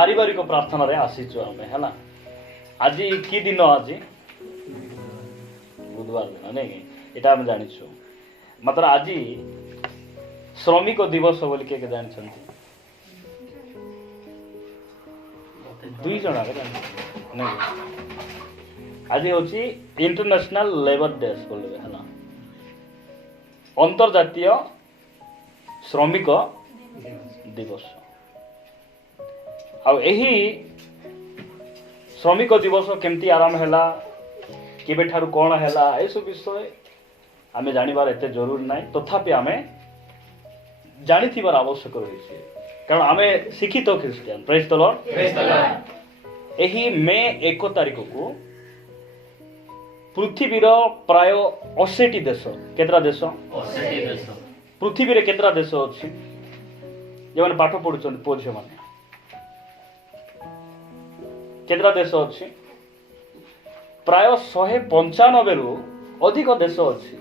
पारिवारिक प्रार्थना रे आसीचो आमे हला आज की दिन आज बुधवार दिन नहीं एटा हम जानिछु मात्र आज श्रमिक दिवस बोल के जानी दुई जन नहीं आज हूँ इंटरनेशनल लेबर डे बोले है अंतर्जातीय श्रमिक दिवस आही श्रमिक दिवस केमती आरंभ है केबे ठारू कौन है ये सब विषय आमे जानिबार एते जरूर नाई तथापि आमे जानिथिबार आवश्यक रही कारण आमे शिक्षित ख्रिस्टियन प्रेज द लॉर्ड एही मे 1 तारिख को पृथ्वीर प्राय 80 देश केतरा देश 80 देश पृथ्वी रे केतरा देश अछि जे माने पाठ पढुछन पोझे माने केतरा देश अछि प्राय 195 रु अधिक देश अछि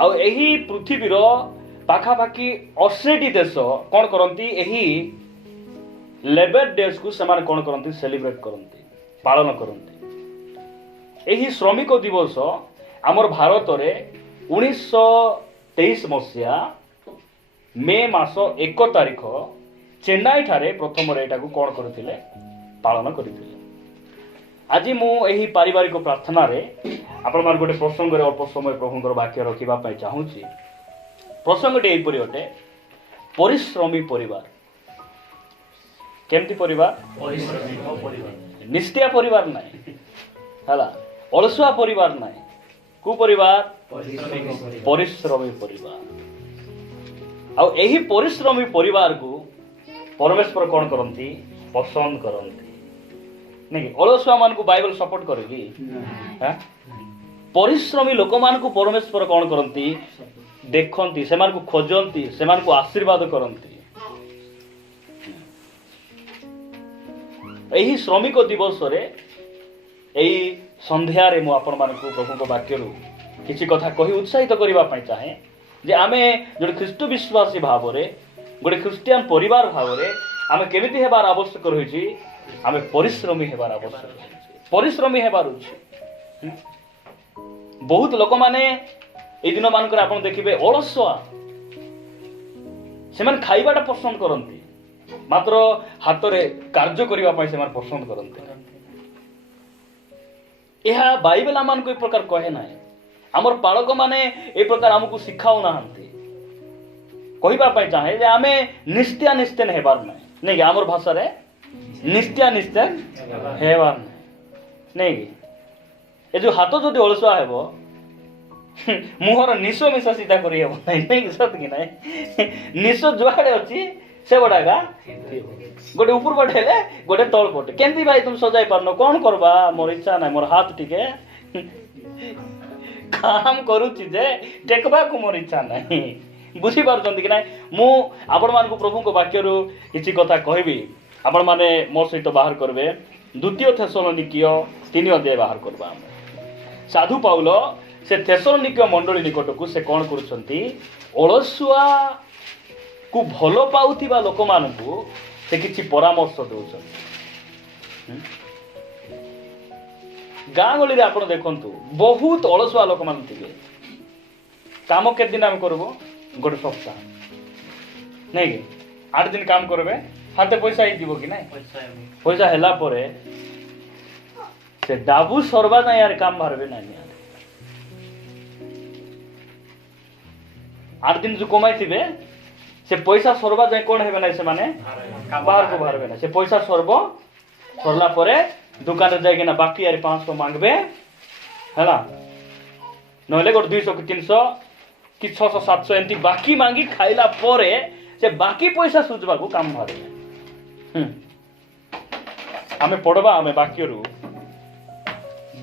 आ एही पृथ्वीर पाखापाखि 80 देश कौन करती एही लेबर डेज को समान कौन करती सेलिब्रेट करती पालन करती एही श्रमिक दिवस आमर भारत रे 1923 मसीहा मे मास 1 तारिख चेन्नई ठारे प्रथम एटा को कौन करथिले पालन करथिले आज मु एही पारिवारिक प्रार्थना रे आपण मान गोटे प्रसंग रे अल्प समय प्रभुंकर वाक्य रखिबा पई चाहूची प्रसंगटी एपरि अटे परिश्रमी परिवार केमती परिवार निष्ठा परिवार नाही हला अलसुआ परिवार नाही कु परिवार परिश्रमी परिवार आ एही परिश्रमी परिवार को परमेश्वर कौन करती पसंद करती नहीं अलसुआ मान को बाइबल सपोर्ट करेगी परिश्रमी लोक मान को परमेश्वर कौन करती देखती से को खोजती से को आशीर्वाद करती यही श्रमिक दिवस रे यही संध्या रे मु आपण मान को प्रभु को वाक्य किसी कथा कही उत्साहित करबा पई चाहे जे आमे जो ख्रीष्ट विश्वासी भाव रे गोटे ख्रिस्टियन परिवार भाव रे आमे केमिति हेबार आवश्यक रहिछि आमे परिश्रमी हेबार आवश्यक परिश्रमी हेबार अछि बहुत लोक माने ए दिन मानकर आपण देखिबे अलसुआ से खाइबाटा पसंद करती मात्र हाथ रे कार्य करबा पई से पसंद करते यह बाइबल आम को एक प्रकार कहे ना आमर पालक माने ए प्रकार आमको शिखाऊ नाहंती कहबा पई चाहे जे आमे निस्त्या निस्तेन हेबार नहीं आमर भाषा रे निस्त्या निस्तेन हेबार नहीं ए जो हाथ जदि अलसुआ हेबो मुहर निश मिशा सीधा करी नहीं सत कि नहीं निश जुआड़े अच्छी से गुड़ाका गोटे ऊपर पटे हेले गोटे तल पटे केमती भाई तुम सजाई पारन कौन करबा मोर इच्छा ना मोर हाथ टिके काम करूची जे टेकबा को मोर इच्छा नहीं बुझी पारछंती कि नहीं मु आपण मान को प्रभु को वाक्य रु किछि कथा कहबी आपण माने मोर सहित बाहर करबे द्वितीय थेसलोनिकीय 3 अध्याय बाहर करबा साधु पाउल से थेसलोनिकीय मंडली निकट को से कौन करुछंती अलसुआ को भलो पाउथिबा लोक मानकु से किछि परामर्श दउछंती गाँ गली रे आपण देखंतु बहुत अलसुआ लोक मान थिबे काम के दिन हम करबो गोटे सप्ताह नहीं 8 दिन काम करबे हाथे पैसा ही दिबो कि नहीं पैसा हैला परे से डाबू सरबा ना यार काम मारबे ना यार 8 दिन जो कमाई थिबे से पैसा सरबा जाय कोन हेबे ना से माने बाहर को बाहर ना से पैसा सरबो सरला परे दुकान रे जाय के ना बाकी यार 500 मांगबे हैला नहले गोट 200 कि 300 कि 600 700 एंती बाकी मांगी खाइला परे से बाकी पैसा सुझबा को काम मारे आमे पढ़बा आमे वाक्य रु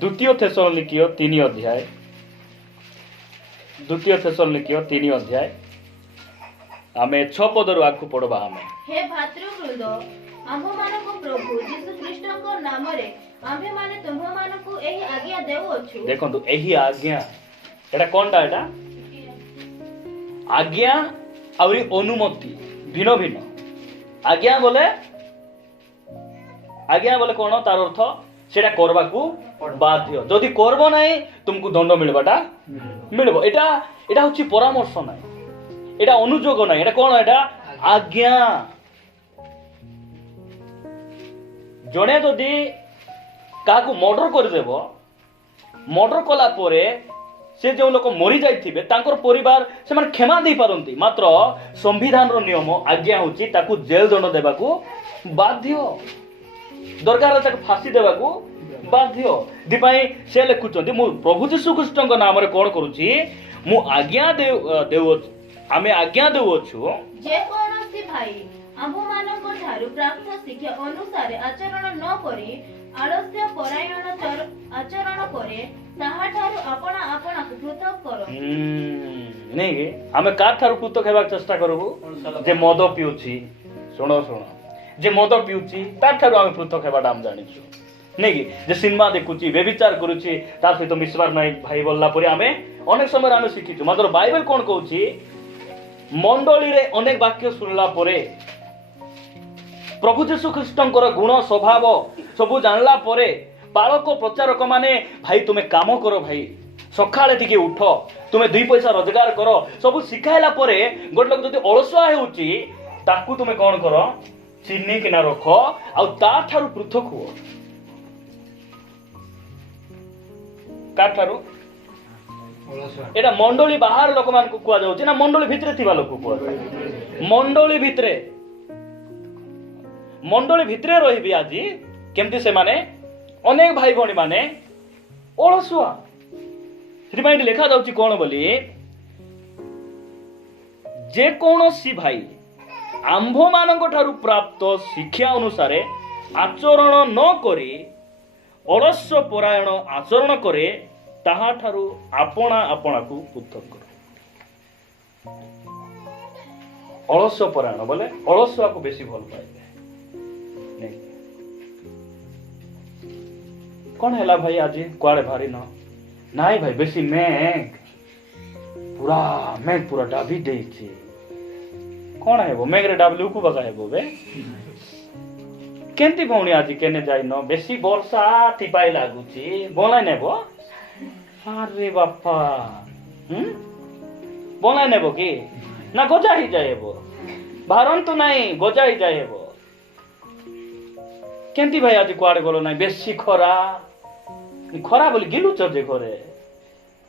द्वितीय थेसलोनिकीय 3 अध्याय द्वितीय थेसलोनिकीय 3 अध्याय आमे 6 पद रु आखु पढ़बा आमे हे भातृवृंद आम्भ मानको प्रभु यीशु ख्रीष्टଙ୍କ नामरे आम्भे माने तुम्भ मानको एही आज्ञा देउछु देखंतु एही आज्ञा एटा कोनटा एटा आज्ञा आउरी अनुमति भिन्न भिन्न आज्ञा बोले आज्ञा बोले कौन तार अर्थ सेटा करबा को बाध्य जदि करबो नाही तुमको दंड मिलबाटा मिलबो एटा एटा होची परामर्श नाही एटा अनुयोग नाही एटा कोन एटा आज्ञा जणे जदि काकू मर्डर कर देबो मर्डर कला परे से जो लोक मरी जाइथिबे तांकर परिवार से माने क्षमा दे पारंती मात्र संविधान रो नियम आज्ञा होची ताकू जेल दंड देबाकू बाध्य दरकार ताकू फांसी देबाकू बाध्य दिपाई से लिखुचंती मु प्रभु यीशु ख्रीष्टଙ୍କ नाम रे कोन करूची मु आज्ञा देव आमे आज्ञा देउछु जे कोनोसी भाई आम्भो मानक ठारू प्राप्त शिक्षा अनुसार आचरण न करी आलस्य परायण आचरण करे ताहा ठारू आपणा आपणा पृथक करो नहीं के आमे का ठारू पृथक हेबाक चेष्टा करबो जे मद पिउची सुनो सुनो जे मद पिउची ता ठारू आमे पृथक हेबाटा हम जानिछु नहीं कि जे सिनेमा देखुची व्यभिचार करूची तार सहित मिसबार नाही भाई बोलला परे आमे अनेक समय आमे शिखिछु मात्र बाइबल कोन कहूची मंडली रे अनेक वाक्य सुनला परे प्रभु यीशु ख्रीष्टଙ୍କର गुण स्वभाव सब जानला परे पालक प्रचारक माने भाई तुमे काम करो भाई सकाळे टिके उठ तुमे दुई पैसा रोजगार करो सब सिखाइला परे गोट लोक जदि अलसुआ हेउची ताकू तुमे कोन करो चिन्नी किना रख आ ता ठारू पृथक हो का ठारू एटा मंडली बाहर लोक मान को कुआ जाउची ना मंडली भितरे थिबा लोक को मंडली भितरे रहिबी आजी केमती से माने अनेक भाई भणी माने अलसुआ श्रीमाइंड लिखा जाउची कोन बोली जे कोनोसी भाई आंभ मानक ठारू प्राप्त शिक्षा अनुसार आचरण न करी अलस्य परायण आचरण करे ताहा ठारू आपणा आपणा को पृथक करो अलस्य परायण बोले अलसुआ को बेसी भल पाए कौन हैला भाई आज कुआड़े भारी न नाई भाई बेसी मेघ पूरा डाबी देइछि कौन है वो मेघ रे डाबली को बगा है वो बे केंती भौणी आज केने जाई न बेसी वर्षा टिपाई लागुची बोलाई नेबो अरे बापा बोलाई नेबो की ना गोजा ही जाएबो भारन तो नहीं गोजा ही जाएबो केंती भाई आज कुआड़े गलो नाही बेसी खरा खरा बोली गिलु चजे घरे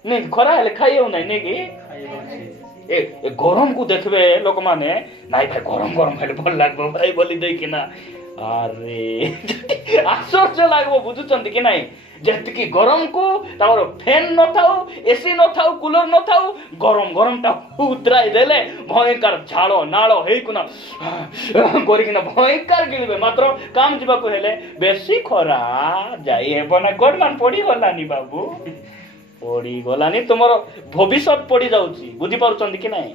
नहीं खरा हेले खाइयो नाही ने की ए गरम को देखबे लोक माने नाई भाई गरम गरम खाइले भल लागबो भाई बोली देई कि ना अरे आश्चर्य लागबो बुझुचंती कि नाही जेतकी गरम को तावर फैन न थाउ एसी न थाउ कूलर न थाउ गरम गरम ता उतराई देले भयंकर झाड़ो नाळो हेकुना गोरिकिना भयंकर गिलबे मात्र काम जिबा को हेले बेसी खरा जाई हेबो ना गोडमान पड़ी गलानी बाबू पड़ी गलानी तुमरो भविष्य पड़ी जाउची बुझी पारुचंदी कि नाही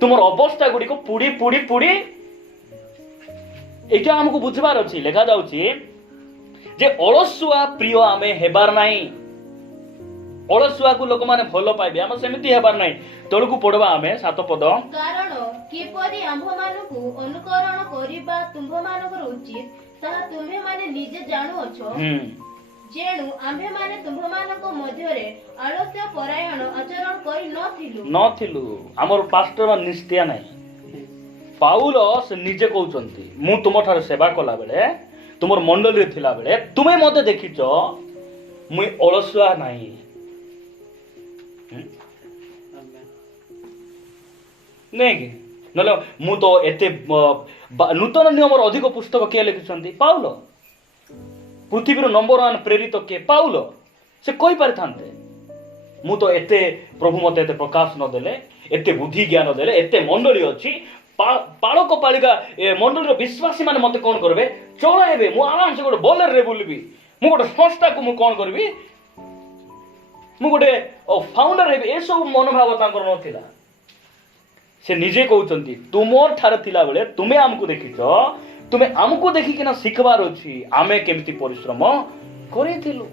तुमर अवस्था गुडी को पुडी पुडी पुडी एटा हमको बुझबार अछि लेखा जाउची जे अलसुआ प्रिय आमे हेबार नाही अलसुआ को लोक माने भलो पाइबे हम सेमिति हेबार नाही तळकु पडबा आमे सात पद कारण किपरि आम्भ मानकु अनुकरण करिबा तुम्भ मानकर उचित ता तुमे माने निजे जानु अछो जेणु आम्भे माने तुम्भ मानक मध्यरे आलस्य परायण आचरण करि नथिलु हमर पास्टर निष्ठा नाही पाउलस निजे कहउचंती मु तुम ठार सेवा कला बेले तुमर मंडली रे थिला बेले तुमे मते देखिचो मुई अलसुआ नाही नहीं कि नले मु तो एते नूतन नियम अधिक पुस्तक के लिखिचंती पाउल पृथ्वीर नंबर 1 प्रेरित के पाउल से कोई पारि थांते मु तो एते प्रभु मते एते प्रकाश न देले एते बुद्धि ज्ञान देले एते मंडली अछि पालक पालिका ए मंडली विश्वासी माने मते कोन करबे चलाइबे मु आराम से गोटे बोलर रे बुलबी मु गोटे संस्था को मु कोन करबी मु गोटे फाउंडर हेबी ए सब मनोभाव तांकर नथिला से निजे कहउचंती तुमर ठार थिला बेले तुमे हमकु देखिचो तुमे हमकु देखि किना सिखबार अछि आमे केमिति परिश्रम करिथिलु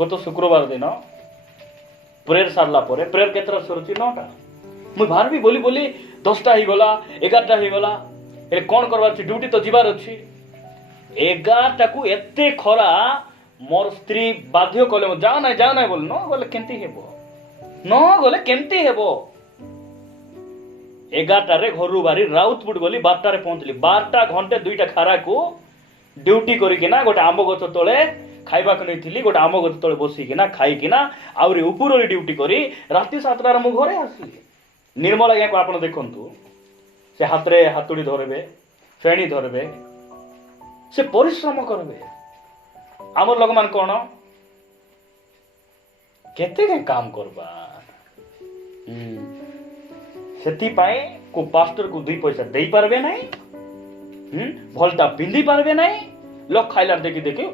गत शुक्रवार दिन ପ୍ରେୟର ସାରିଲା ପରେ ପ୍ରେୟର କେତେଟା ସରୁଛି 9ଟା ମୁଁ ବାହାରିବି ବୋଲି ବୋଲି 10ଟା ହେଇଗଲା 11ଟା ହେଇଗଲା ହେଲେ କ'ଣ କରିବାର ଅଛି ଡ୍ୟୁଟି ତ ଯିବାର ଅଛି 11ଟାକୁ ଏତେ ଖରା ମୋର ସ୍ତ୍ରୀ ବାଧ୍ୟ କଲେ ଯାଅ ନାହିଁ ବୋଲି ନ ଗଲେ କେମିତି ହେବ ନ ଗଲେ କେମିତି ହେବ 11ଟାରେ ଘରୁ ବାହାରି ରାଉତପୁଟ ଗଲି 12ଟାରେ ପହଞ୍ଚିଲି 12ଟା ଘଣ୍ଟେ 2ଟା ଖାରାକୁ ଡ୍ୟୁଟି କରିକିନା ଗୋଟେ ଆମ୍ବ ଗଛ ତଳେ ଖାଇବାକୁ ନେଇଥିଲି ଗୋଟେ ଆମ୍ବ ଗଛ ତଳେ ବସିକିନା ଖାଇକିନା ଆହୁରି ଉପରଳି ଡ୍ୟୁଟି କରି ରାତି 7ଟାରେ ମୁଁ ଘରେ ଆସିଲି ନିର୍ମଳ ଆଜ୍ଞାକୁ ଆପଣ ଦେଖନ୍ତୁ ସେ ହାତରେ ହାତୁଡ଼ି ଧରିବେ ଫେଣି ଧରିବେ ସେ ପରିଶ୍ରମ କରିବେ ଆମର ଲୋକମାନେ କ'ଣ କେତେ କାମ କରବା ସେଥିପାଇଁ କୋ ପାଷ୍ଟରକୁ 2 ପଇସା ଦେଇପାରିବେ ନାହିଁ ଭଲଟା ପିନ୍ଧି ପାରିବେ ନାହିଁ ଲୋକ ଖାଇଲା ଦେଖି ଦେଖି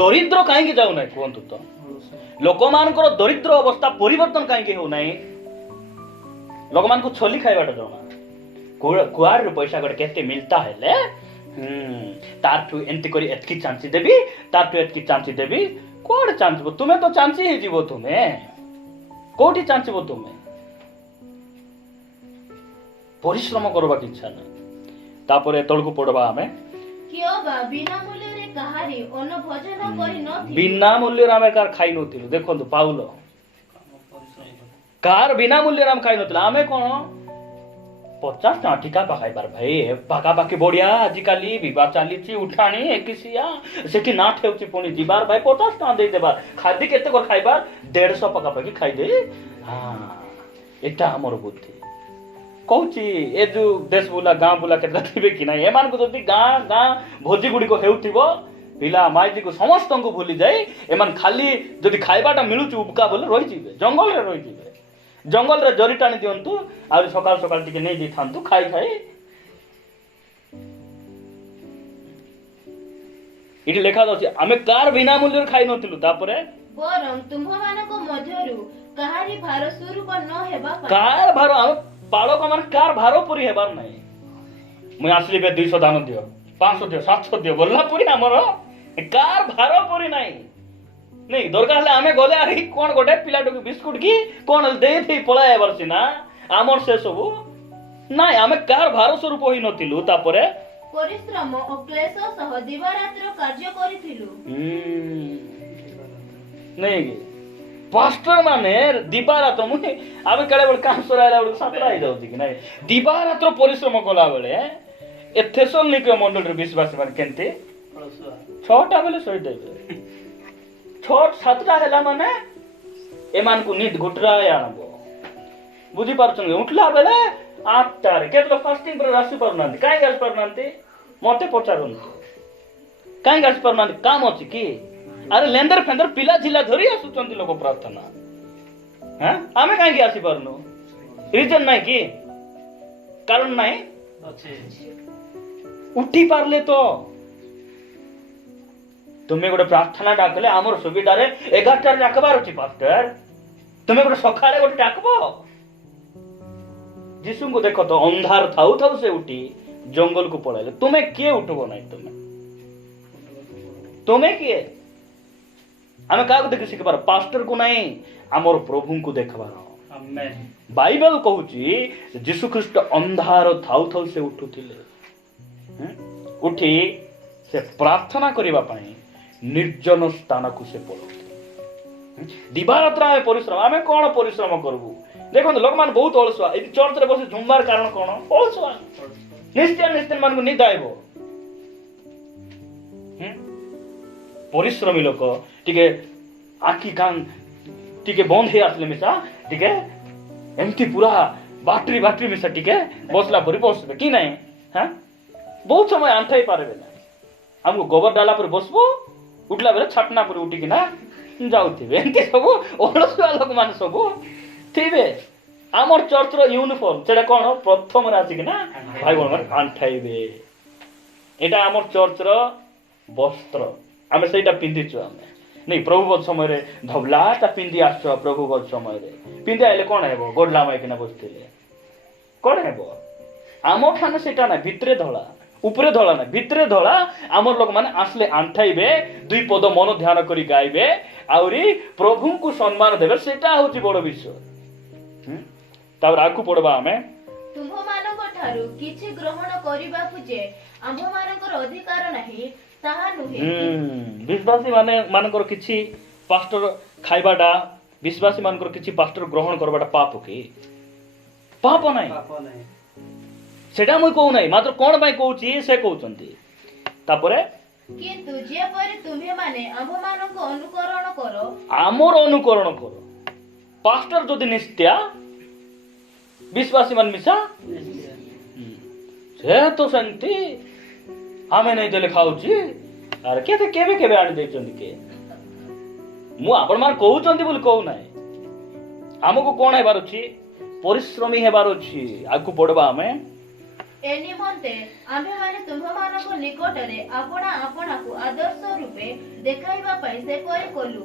ଦରିଦ୍ର କାହିଁକି ଯାଉନାହିଁ କୁହନ୍ତୁ ତ ଲୋକମାନଙ୍କର ଦରିଦ୍ର ଅବସ୍ଥା ପରିବର୍ତ୍ତନ କାହିଁକି ହେଉନାହିଁ ଲୋକମାନଙ୍କୁ ଛଲି ଖାଇବାଟା ଜଣା କୁଆଡ଼ରୁ ପଇସା ଗୋଟେ କେତେ ମିଳତା ହେଲେ ତାଠୁ ଏମିତି କରି ଏତିକି ଚାଞ୍ଚି ଦେବି ତାଠୁ ଏତିକି ଚାଞ୍ଚି ଦେବି କୁଆଡ଼େ ଚାଞ୍ଚିବ ତୁମେ ତ ଚାଞ୍ଚି ହେଇଯିବ ତୁମେ କୋଉଠି ଚାଞ୍ଚିବ ତୁମେ ପରିଶ୍ରମ କରିବାକୁ ଇଚ୍ଛା ନାହିଁ ତାପରେ ତଳକୁ ପଢବା ଆମେ ବିନା ମୂଲ୍ୟରେ କାହାରି ଅନ୍ନ ଭୋଜନ କରିନଥିଲୁ ବିନା ମୂଲ୍ୟରେ ଆମେ କାହାର ଖାଇ ନଥିଲୁ ଦେଖନ୍ତୁ ପାଉଲ କାହାର ବିନା ମୂଲ୍ୟରେ ଆମେ ଖାଇ ନଥିଲୁ ଆମେ କ'ଣ 50 ଟଙ୍କା ଟିକା ପାଖାଇବାର ଭାଇ ପାଖାପାଖି ବଢିଆ ଆଜିକାଲି ବିବାହ ଚାଲିଛି ଉଠାଣି ଏକିସିଆ ସେଠି ନାଟ ହେଉଛି ପୁଣି ଯିବାର ଭାଇ 50 ଟଙ୍କା ଦେଇଦେବାର ଖାଦ୍ୟ କେତେ କରି ଖାଇବାର 150 ପାଖାପାଖି ଖାଇଦେ ଏଟା ଆମର ବୁଦ୍ଧି କହୁଛି ଏ ଯୋଉ ଦେଶ ବୁଲା ଗାଁ ବୁଲା କେତେ ଥିବେ କି ନାହିଁ ଏମାନଙ୍କୁ ଯଦି ଗାଁ ଭୋଜି ଗୁଡ଼ିକ ହେଉଥିବ ପିଲା ମାଇଜିକୁ ସମସ୍ତଙ୍କୁ ଭୁଲି ଯାଇ ଏମାନେ ଖାଲି ଯଦି ଖାଇବାଟା ମିଳୁଛି ଉବକା ବୋଲେ ରହିଯିବେ ଜଙ୍ଗଲରେ ରହିଯିବେ ଜଙ୍ଗଲରେ ଜରି ଟାଣି ଦିଅନ୍ତୁ ଆହୁରି ସକାଳୁ ସକାଳୁ ଟିକେ ନେଇ ଦେଇଥାନ୍ତୁ ଖାଇ ଏଠି ଲେଖା ଯାଉଛି ଆମେ କାହାର ବିନା ମୂଲ୍ୟରେ ଖାଇ ନଥିଲୁ ତାପରେ ବରଂ ତୁମ୍ଭମାନଙ୍କ ମଧ୍ୟରୁ କାହାରି ଭାର ସ୍ୱରୂପ ନ ହେବା କାହାର ଭାର ଆମେ ପାଳକ ମାନେ କାହାର ଭାର ପରି ହେବାର ନାହିଁ ମୁଇଁ ଆସିଲି 200 ଦାନ ଦିଅ 500 ଦିଅ 700 ଦିଅ ବୋଲଲା ପରି ଆମର କାହାର ଭାର ପରି ନାହିଁ ନାଇଁ ଦରକାର ହେଲେ ଆମେ ଗଲେ ଆରେ କ'ଣ ଗୋଟେ ପିଲାଟାକୁ ବିସ୍କୁଟ କି କ'ଣ ଦେଇ ପଳାଇବାର ସିନା ଆମର ସେ ସବୁ ନାଇଁ ଆମେ କାହାର ଭାର ସ୍ୱରୂପ ହୋଇନଥିଲୁ ତାପରେ ପରିଶ୍ରମ ଓ କ୍ଲେଶ ସହ ଦିବାରାତ୍ର କାର୍ଯ୍ୟ କରିଥିଲୁ ନାଇଁ ପାଷ୍ଟର ମାନେ ଦିବାରାତ୍ର ମୁଁ ଆମେ କେଳେ ବେଳେ କାମ ସରାଇଲା ବେଳକୁ 7ଟା ହେଇଯାଉଛି କି ନାଇଁ ଦିବାରାତ୍ର ପରିଶ୍ରମ କଲା ବେଳେ ଏ ଥେସଲୋନିକ ମଣ୍ଡଳୀର ବିଶ୍ୱାସୀ ମାନେ କେମିତି 6ଟା ବେଲେ ଶୋଇଦେବେ 7ଟା ହେଲା ମାନେ ଏମାନଙ୍କୁ ନିଦ ଘୁଟରାଏ ଆଣବ ବୁଝିପାରୁଛନ୍ତି ଉଠିଲା ବେଳେ 8ଟାରେ କେତେ ଫାଷ୍ଟିଂ ପରେ ଆସି ପାରୁନାହାନ୍ତି କାହିଁକି ଆସି ପାରୁନାହାନ୍ତି ମତେ ପଚାରନ୍ତୁ କାହିଁକି ଆସି ପାରୁନାହାନ୍ତି କାମ ଅଛି କି ଆରେ ଲେନ୍ଦର ଫେନ୍ଦର ପିଲା ଝିଲା ଧରି ଆସୁଛନ୍ତି ଲୋକ ପ୍ରାର୍ଥନା ଆମେ କାହିଁକି ଆସିପାରୁନୁ ରିଜନ ନାହିଁ କି କାରଣ ନାହିଁ ଉଠି ପାରିଲେ ତ ତୁମେ ଗୋଟେ ପ୍ରାର୍ଥନା ଡାକଲେ ଆମର ସୁବିଧାରେ 11ଟାରେ ଡାକବାର ଅଛି ପାଷ୍ଟର ତୁମେ ଗୋଟେ ସକାଳେ ଗୋଟେ ଡାକବ ଯୀଶୁଙ୍କୁ ଦେଖ ତ ଅନ୍ଧାର ଥାଉ ଥାଉ ସେ ଉଠି ଜଙ୍ଗଲକୁ ପଳାଇଲେ ତୁମେ କିଏ ଉଠିବ ନାହିଁ ତୁମେ କିଏ ଆମେ କାହାକୁ ଦେଖି ଶିଖିବାର ପାଷ୍ଟରକୁ ନାହିଁ ଆମର ପ୍ରଭୁଙ୍କୁ ଦେଖିବାର ବାଇବେଲ କହୁଛି ଯୀଶୁ ଖ୍ରୀଷ୍ଟ ଅନ୍ଧାର ଥାଉ ଥାଉ ସେ ଉଠୁଥିଲେ ଉଠି ସେ ପ୍ରାର୍ଥନା କରିବା ପାଇଁ ନିର୍ଜନ ସ୍ଥାନକୁ ସେ ପଳାଉଥିଲେ ଦିବାରାତ୍ର ଆମେ ପରିଶ୍ରମ ଆମେ କ'ଣ ପରିଶ୍ରମ କରିବୁ ଦେଖନ୍ତୁ ଲୋକମାନେ ବହୁତ ଅଳସୁଆ ଏଇ ଚର୍ଚ୍ଚରେ ବସି ଝୁମବାର କାରଣ କ'ଣ ଅଳସୁଆ ନିଶ୍ଚୟ ମାନଙ୍କୁ ନିଦ ଆଇବ ପରିଶ୍ରମୀ ଲୋକ ଟିକେ ଆଖି କାନ ଟିକେ ବନ୍ଦ ହେଇ ଆସିଲେ ମିଶା ଟିକେ ଏମିତି ପୁରା ବାଟରି ମିଶା ଟିକେ ବସିଲା ପରେ ବସିବେ କି ନାହିଁ ବହୁତ ସମୟ ଆଣ୍ଠାଇ ପାରିବେ ନା ଆମକୁ ଗୋବର ଡାଲା ପରେ ବସବୁ ଉଠିଲା ବେଳେ ଛାଟନା ପରେ ଉଠିକିନା ଯାଉଥିବେ ଏମିତି ସବୁ ଅଳସୁଆ ଲୋକମାନେ ସବୁ ଥିବେ ଆମର ଚର୍ଚ୍ଚର ୟୁନିଫର୍ମ ସେଟା କ'ଣ ପ୍ରଥମରେ ଆସିକିନା ଭାଇ ଭଉଣୀ ଆଣ୍ଠାଇବେ ଏଇଟା ଆମର ଚର୍ଚ୍ଚର ବସ୍ତ୍ର ଆମେ ସେଇଟା ପିନ୍ଧିଛୁ ଆମେ ନାଇଁ ପ୍ରଭୁ ବୋଧ ସମୟରେ ଧବଲାଟା ପିନ୍ଧି ଆସୁଛ ପ୍ରଭୁ ବୋଧ ସମୟରେ ପିନ୍ଧି ଆଇଲେ କ'ଣ ହେବ ଗୋଡଲା ମାଇକିନା ବସିଥିଲେ କ'ଣ ହେବ ଆମ ଠାନେ ସେଇଟା ନାହିଁ ଭିତରେ ଧଳା উপরে ধলা না ভিতরে ধলা আমার লোক মানে আসলে আଣ୍ठाइबे দুই পদ মন ধ্যান করি গাইবে আউরি প্রভুଙ୍କୁ সম্মান দেবে সেটা হচ্ছে বড় বিষয় তারপর আଗକୁ পড়বা ଆମେ ତୁମ୍ଭମାନଙ୍କ ଠାରୁ କିଛି ଗ୍ରହଣ କରିବାକୁ ଯେ ଆମ୍ଭମାନଙ୍କର ଅଧିକାର ନାହିଁ ତାହା ନୁହେଁ। ବିଶ୍ୱାସୀ ମାନଙ୍କର କିଛି ପାଷ୍ଟର ଖାଇବାଟା ବିଶ୍ୱାସୀ ମାନଙ୍କର କିଛି ପାଷ୍ଟର ଗ୍ରହଣ କରିବାଟା ପାପ କି? ପାପ ନାହିଁ ସେଟା ମୁଁ କହୁ ନାହିଁ ମାତ୍ର କଣ ପାଇଁ କହୁଛି ସେ କହୁଛନ୍ତି ତାପରେ କିନ୍ତୁ ଯେପରି ତୁମ୍ଭେମାନେ ଆମ୍ଭମାନଙ୍କୁ ଅନୁକରଣ କର ଆମର ଅନୁକରଣ କର ପାଷ୍ଟର ଯଦି ନିଷ୍ଠା ବିଶ୍ୱାସୀ ମାନେ ମିଶା ସେ ତ ସେମିତି ଆମେ ନେଇ ଦେଲେ ଖାଉଛି ଆରେ କେତେ କେବେ କେବେ ଆଣି ଦେଇଛନ୍ତି କିଏ ମୁଁ ଆପଣମାନେ କହୁଛନ୍ତି ବୋଲି କହୁ ନାହିଁ ଆମକୁ କଣ ହେବାର ଅଛି ପରିଶ୍ରମୀ ହେବାର ଅଛି ଆଗକୁ ପଢବା ଆମେ ଏ ନିମନ୍ତେ ଆମ୍ଭେମାନେ ତୁମ୍ଭମାନଙ୍କ ନିକଟରେ ଆପଣା ଆପଣାକୁ ଆଦର୍ଶ ରୂପେ ଦେଖାଇବା ପାଇଁ ସେପରି କଲୁ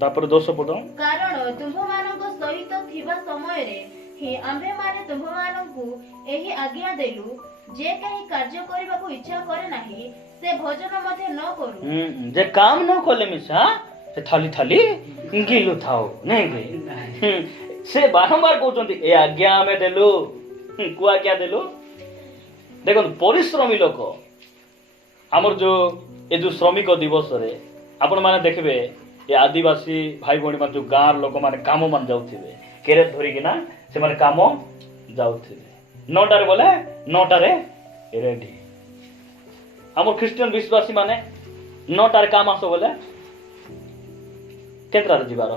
ତାପରେ 10 ପଦ କାରଣ ତୁମ୍ଭମାନଙ୍କ ସହିତ ଥିବା ସମୟରେ ହିଁ ଆମ୍ଭେମାନେ ତୁମ୍ଭମାନଙ୍କୁ ଏହି ଆଜ୍ଞା ଦେଲୁ ଯେ କେହି କାର୍ଯ୍ୟ କରିବାକୁ ଇଚ୍ଛା କରେ ନାହିଁ ସେ ଭୋଜନ ମଧ୍ୟ ନ କରୁ ଯେ କାମ ନ କଲେ ମିଶା ସେ ଥାଲି ଥାଲି ଗିଲୁ ଥାଉ ନାଇଁ କି ସେ ବାରମ୍ବାର କହୁଛନ୍ତି ଏ ଆଜ୍ଞା ଆମେ ଦେଲୁ କୁ ଆଜ୍ଞା ଦେଲୁ ଦେଖନ୍ତୁ ପରିଶ୍ରମୀ ଲୋକ ଆମର ଏ ଯୋଉ ଶ୍ରମିକ ଦିବସରେ ଆପଣମାନେ ଦେଖିବେ ଏ ଆଦିବାସୀ ଭାଇ ଭଉଣୀ ମାନେ ଯୋଉ ଗାଁର ଲୋକମାନେ କାମ ମାନେ ଯାଉଥିବେ କେରେଟ ଧରିକିନା ସେମାନେ କାମ ଯାଉଥିବେ 9ଟାରେ ବୋଲେ 9ଟାରେ ରେଡି ଆମର ଖ୍ରୀଷ୍ଟିଆନ ବିଶ୍ୱାସୀ ମାନେ 9ଟାରେ କାମ ଆସ ବୋଲେ କେତେଟାରେ ଯିବାର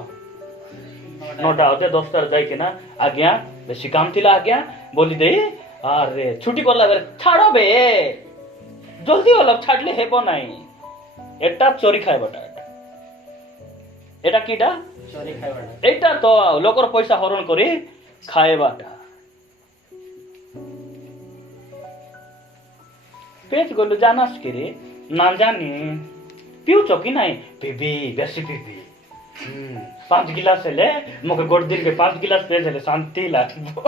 9ଟା ଅଧେ 10ଟାରେ ଯାଇକିନା ଆଜ୍ଞା ବେଶୀ କାମ ଥିଲା ଆଜ୍ଞା ବୋଲି ଦେଇ ଆରେ ଛୁଟି କଲା ବେଳେ ଛାଡ଼ ବେ ଜଲ୍ଦି ଗଲା ଛାଡିଲେ ହେବ ନାହିଁ ଏଟା ଚୋରି ଖାଇବାଟା ଏଟା କିଟା ଚୋରି ଖାଇବାଟା ଏଇଟା ତ ଲୋକର ପଇସା ହରଣ କରି ଖାଇବାଟା পেট গেল জানাস কি রে না জানি পিউছ কি নাই পিবি বেশি পিবি 5 গিলাস হেলে মকে গোট দিন কে 5 গিলাস পেজ হেলে শান্তি লাগবো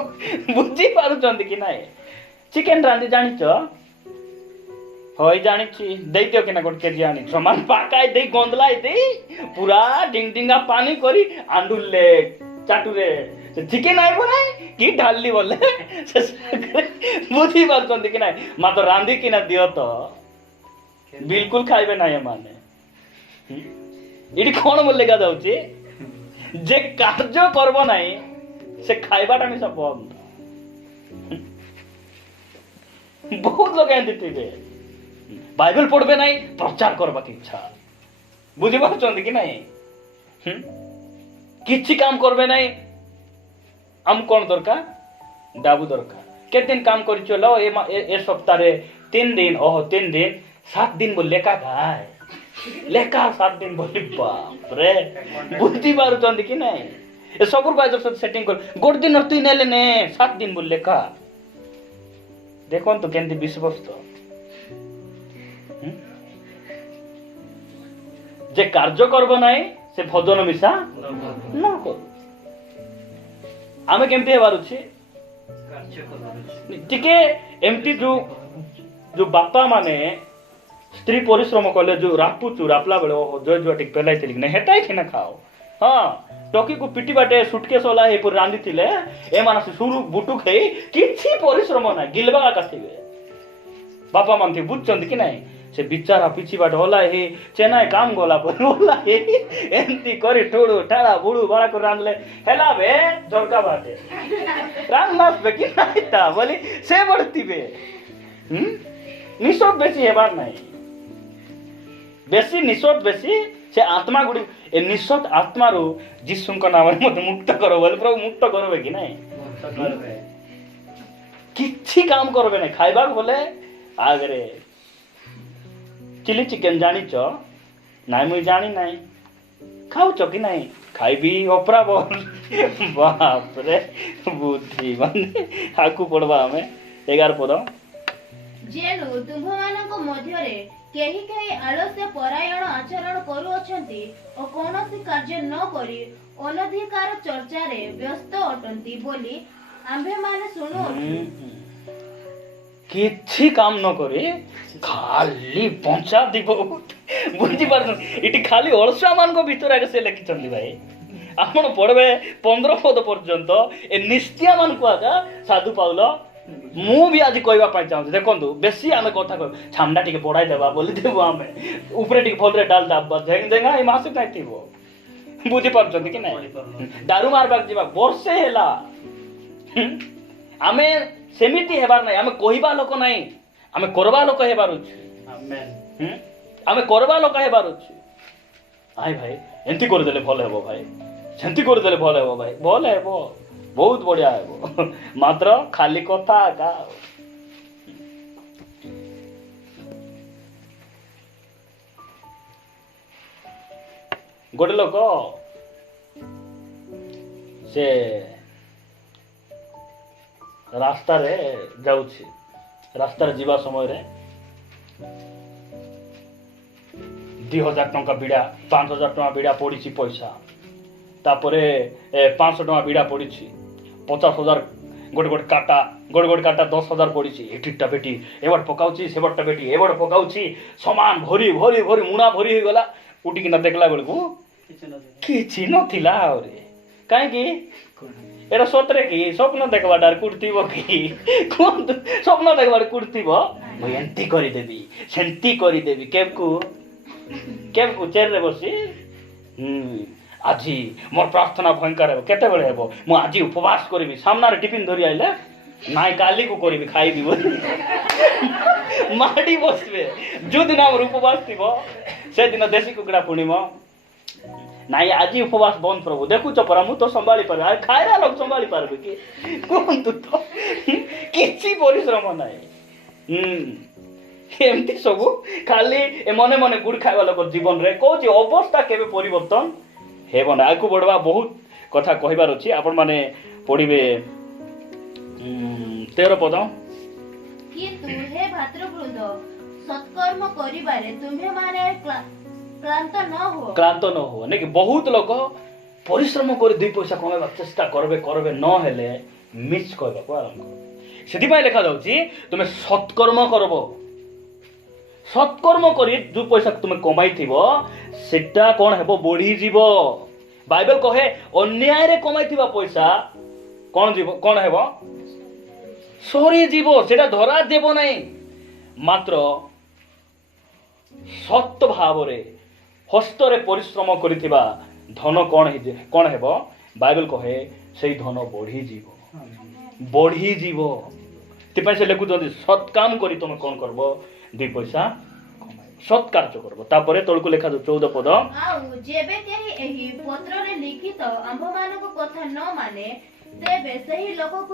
বুঝি পারুଛନ୍ତି কি নাই চিকেন রাঁধি জানিছ হই জানিছি দেই দিও কিনা গোট কেজি আনি সমান পাকাই দেই গন্ধলাই দেই পুরা ডিংডিঙ্গা পানি করি আন্ডুলে চাটুরে চিকেন আইব নাই কি ঢাললি বলে বুঝি পারুଛନ୍ତି কি নাই মাত্র রাঁধি কিনা দিও তো বিলকুল খাইবে না এমানে এটি কোন বলে লেখা যাচ্ছে যে কার্য করব নাই সে খাইবাটা মিশা বন্ধ বহুত লোক এমনি থিবে বাইবেল পড়বে নাই প্রচার করবাকে ইচ্ছা বুঝি পারুଛନ୍ତି কি নাই କିଛି কাম করবে নাই আম কোন দরকার ডাবু দরকার কেতে দিন কাম করি চলো এ সপ্তাহে 3 দিন ওহ 3 দিন 7 দিন বল লেখা গায় লেখা 7 দিন বলি বাপ রে বুঝি পারুଛନ୍ତି কি নাই এ সুপারভাইজার সাথে সেটিং কর গোট দিন তুই নেলে নে 7 দিন বল লেখা দেখুন তো কেমতি বিশ্বস্ত যে কার্য করব নাই সে ভজন মিশা না কর ଆମେ କେମିତି ହେବାର ଅଛି ଟିକେ ଏମିତି ଯୋଉ ବାପା ମାନେ ସ୍ତ୍ରୀ ପରିଶ୍ରମ କଲେ ଯୋଉ ରାପଲା ବେଳେ ଜୟ ଜୁଆ ଟିକେ ପେଲାଇଥିଲି କି ନା ହେଟା ଖିନା ଖାଅ ହଁ ଟକିକୁ ପିଟି ବାଟେ ସୁଟକେସ ଓଲା ଏପରି ରାନ୍ଧିଥିଲେ ଏମାନେ ସୁରୁ ବୁଟୁ ଖାଇ କିଛି ପରିଶ୍ରମ ନାହିଁ ଗିଲବା କାଟିବେ ବାପା ମାନେ ବୁଝୁଛନ୍ତି କି ନାହିଁ ସେ ବିଚାରା ପିଛି ବାଟେ ଓଲା ହେ ଚେନ୍ନାଇ କାମ ଗଲା ପରେ ଓଲା ହେ ଏମିତି କରି ଟୁଡୁ ଟାଳା ବୁଡୁ ବାଳା କରି ରାନ୍ଧଲେ ହେଲା ବେ ଝରକା ବାଟେ ରାନ୍ଧବେ କି ନାହିଁ ତା ବୋଲି ସେ ବଢିଥିବେ ନିଶ୍ଚୟ ବେଶୀ ହେବାର ନାହିଁ ବେଶୀ ନିଶ୍ଚୟ ବେଶୀ ସେ ଆତ୍ମା ଗୁଡି ଏ ନିଶ୍ଚୟ ଆତ୍ମାରୁ ଯୀଶୁଙ୍କ ନାମରେ ମୋତେ ମୁକ୍ତ କର ବୋଲି ପ୍ରଭୁ ମୁକ୍ତ କରିବେ କି ନାହିଁ କିଛି କାମ କରିବେ ନାହିଁ ଖାଇବାକୁ ବୋଲେ ଆଗରେ ଚିଲି ଚିକେନ ଜାଣିଛ ନାଇଁ ମୁଇଁ ଜାଣି ନାହିଁ ଖାଉଛ କି ନାହିଁ ଖାଇବି ଅପରା ବଲ ବାପରେ ବୁଦ୍ଧି ମାନେ ଆଗକୁ ପଢବା ଆମେ 11 ପଦ ଯେଣୁ ତୁମ୍ଭମାନଙ୍କ ମଧ୍ୟରେ କେହି କେହି ଆଳସ୍ୟ ପରାୟଣ ଆଚରଣ କରୁଅଛନ୍ତି ଓ କୌଣସି କାର୍ଯ୍ୟ ନ କରି ଅନଧିକାର ଚର୍ଚ୍ଚାରେ ବ୍ୟସ୍ତ ଅଟନ୍ତି ବୋଲି ଆମ୍ଭେମାନେ ଶୁଣୁଅଛୁ କିଛି କାମ ନ କରି ଖାଲି ପଞ୍ଚା দিব ବୁଝିପାରୁଛନ୍ତି ଏଠି ଖାଲି ଅଳସୁଆ ମାନଙ୍କ ଭିତରେ ଆଗେ ସେ ଲେଖିଛନ୍ତି ଭାଇ ଆପଣ ପଢିବେ 15 ପଦ ପର୍ଯ୍ୟନ୍ତ ଏ ନିଷ୍ଠିଆ ମାନଙ୍କୁ ଆଗା ସାଧୁ ପାଉଲ ମୁଁ ବି ଆଜି କହିବା ପାଇଁ ଚାହୁଁଛି ଦେଖନ୍ତୁ ବେଶୀ ଆମେ କଥା କହିବୁ ଛାମଡ଼ା ଟିକେ ବଢାଇ ଦେବା ବୋଲି ଦେବୁ ଆମେ ଉପରେ ଟିକେ ଭଲରେ ଡାଲ ଦାବା ଦେଙ୍ଗା ଏ ମାସେ କାଇଁ ଥିବ ବୁଝିପାରୁଛନ୍ତି କି ନାଇଁ ଦାରୁ ମାରବାକୁ ଯିବା ବର୍ଷେ ହେଲା ଆମେ ସେମିତି ହେବାର ନାହିଁ ଆମେ କହିବା ଲୋକ ନାହିଁ ଆମେ କରବା ଲୋକ ହେବାର ଅଛି ଆମେ କରବା ଲୋକ ହେବାର ଅଛି ଆଇ ଭାଇ ଏମିତି କରିଦେଲେ ଭଲ ହେବ ଭାଇ ସେମିତି କରିଦେଲେ ଭଲ ହେବ ଭାଇ ଭଲ ହେବ ବହୁତ ବଢିଆ ହେବ ମାତ୍ର ଖାଲି କଥା ଏକା ଗୋଟେ ଲୋକ ସେ ରାସ୍ତାରେ ଯାଉଛି ରାସ୍ତାରେ ଯିବା ସମୟରେ 2000 ଟଙ୍କା ବିଡ଼ା 5000 ଟଙ୍କା ବିଡ଼ା ପଡ଼ିଛି ପଇସା ତାପରେ 500 ଟଙ୍କା ବିଡ଼ା ପଡ଼ିଛି 50,000 ଗୋଟେ କାଟା 10,000 ପଡ଼ିଛି ଏଠିଟା ବେଟି ଏବାଟ ପକାଉଛି ସେବାଟଟା ବେଟି ଏବାଟ ପକାଉଛି ସମାନ ଭରି ଭରି ଭରି ମୁଣା ଭରି ହେଇଗଲା ଉଠିକିନା ଦେଖିଲା ବେଳକୁ କିଛି ନଥିଲା ଆହୁରି କାହିଁକି ଏଟା ସତରେ କି ସ୍ୱପ୍ନ ଦେଖବାଟାରେ କୁର୍ତ୍ତିବ କି କୁହନ୍ତୁ ସ୍ୱପ୍ନ ଦେଖବାଟା କୁର୍ତ୍ତିବ ମୁଁ ଏମିତି କରିଦେବି ସେମିତି କରିଦେବି କେବକୁ ଚେୟାରରେ ବସି ଆଜି ମୋର ପ୍ରାର୍ଥନା ଭୟଙ୍କର ହେବ କେତେବେଳେ ହେବ ମୁଁ ଆଜି ଉପବାସ କରିବି ସାମ୍ନାରେ ଟିଫିନ ଧରି ଆଇଲେ ନାଇଁ କାଲିକୁ କରିବି ଖାଇବି ବୋଲି ମାଡ଼ି ବସିବେ ଯୋଉଦିନ ଆମର ଉପବାସ ଥିବ ସେଦିନ ଦେଶୀ କୁକୁଡ଼ା ପୁଣିବ ନାଇଁ ଆଜି ଉପବାସ ବନ୍ଦ ପ୍ରଭୁ ଦେଖୁଛ ପରା ମୁଁ ତ ସମ୍ଭାଳି ପାରିବି ଆଉ ଖାଇବା ଲୋକ ସମ୍ଭାଳି ପାରିବେ କି କୁହନ୍ତୁ ତ କିଛି ପରିଶ୍ରମ ନାହିଁ ଏମିତି ସବୁ ଖାଲି ମନେ ମନେ ଗୁଡ଼ ଖାଇବା ଲୋକ ଜୀବନରେ କହୁଛି ଅବସ୍ଥା କେବେ ପରିବର୍ତ୍ତନ ହେବ ନା ଆଗକୁ ବଢ଼ବା ବହୁତ କଥା କହିବାର ଅଛି ଆପଣମାନେ ପଢ଼ିବେ 13 ପଦ କିନ୍ତୁ ହେ ଭାତୃବୃନ୍ଦ ସତ୍କର୍ମ କରିବାରେ ତୁମ୍ଭେମାନେ କ୍ଳାନ୍ତ ନ ହୁଅ ନାଇଁ ବହୁତ ଲୋକ ପରିଶ୍ରମ କରି 2 ପଇସା କମାଇବାକୁ ଚେଷ୍ଟା କରିବେ ନ ହେଲେ ମିସ୍ କହିବାକୁ ଆରମ୍ଭ କରିବେ ସେଥିପାଇଁ ଲେଖାଯାଉଛି ତୁମେ ସତ୍କର୍ମ କରିବ ସତ୍କର୍ମ କରି 2 ପଇସା ତୁମେ କମାଇଥିବ ସେଟା କ'ଣ ହେବ ବଢ଼ିଯିବ ବାଇବେଲ କହେ ଅନ୍ୟାୟରେ କମାଇଥିବା ପଇସା କ'ଣ ହେବ ସରିଯିବ ସେଟା ଧରା ଦେବ ନାହିଁ ମାତ୍ର ସତ ଭାବରେ ହସ୍ତରେ ପରିଶ୍ରମ କରିଥିବା ଧନ କ'ଣ ହେବ ବାଇବେଲ କହେ ସେଇ ଧନ ବଢ଼ିଯିବ ସେଥିପାଇଁ ସେ ଲେଖୁଛନ୍ତି ସତ୍ କାମ କରି ତୁମେ କ'ଣ କରିବ 2 ପଇସା ସତ୍ କାର୍ଯ୍ୟ କରିବ ତାପରେ ତଳକୁ ଲେଖାଯାଉ 14 ପଦ ଆଉ ଯେବେ କେହି ଏହି ପତ୍ରରେ ଲିଖିତ ଆମ୍ଭମାନଙ୍କ କଥା ନ ମାନେ ତେବେ ସେହି ଲୋକକୁ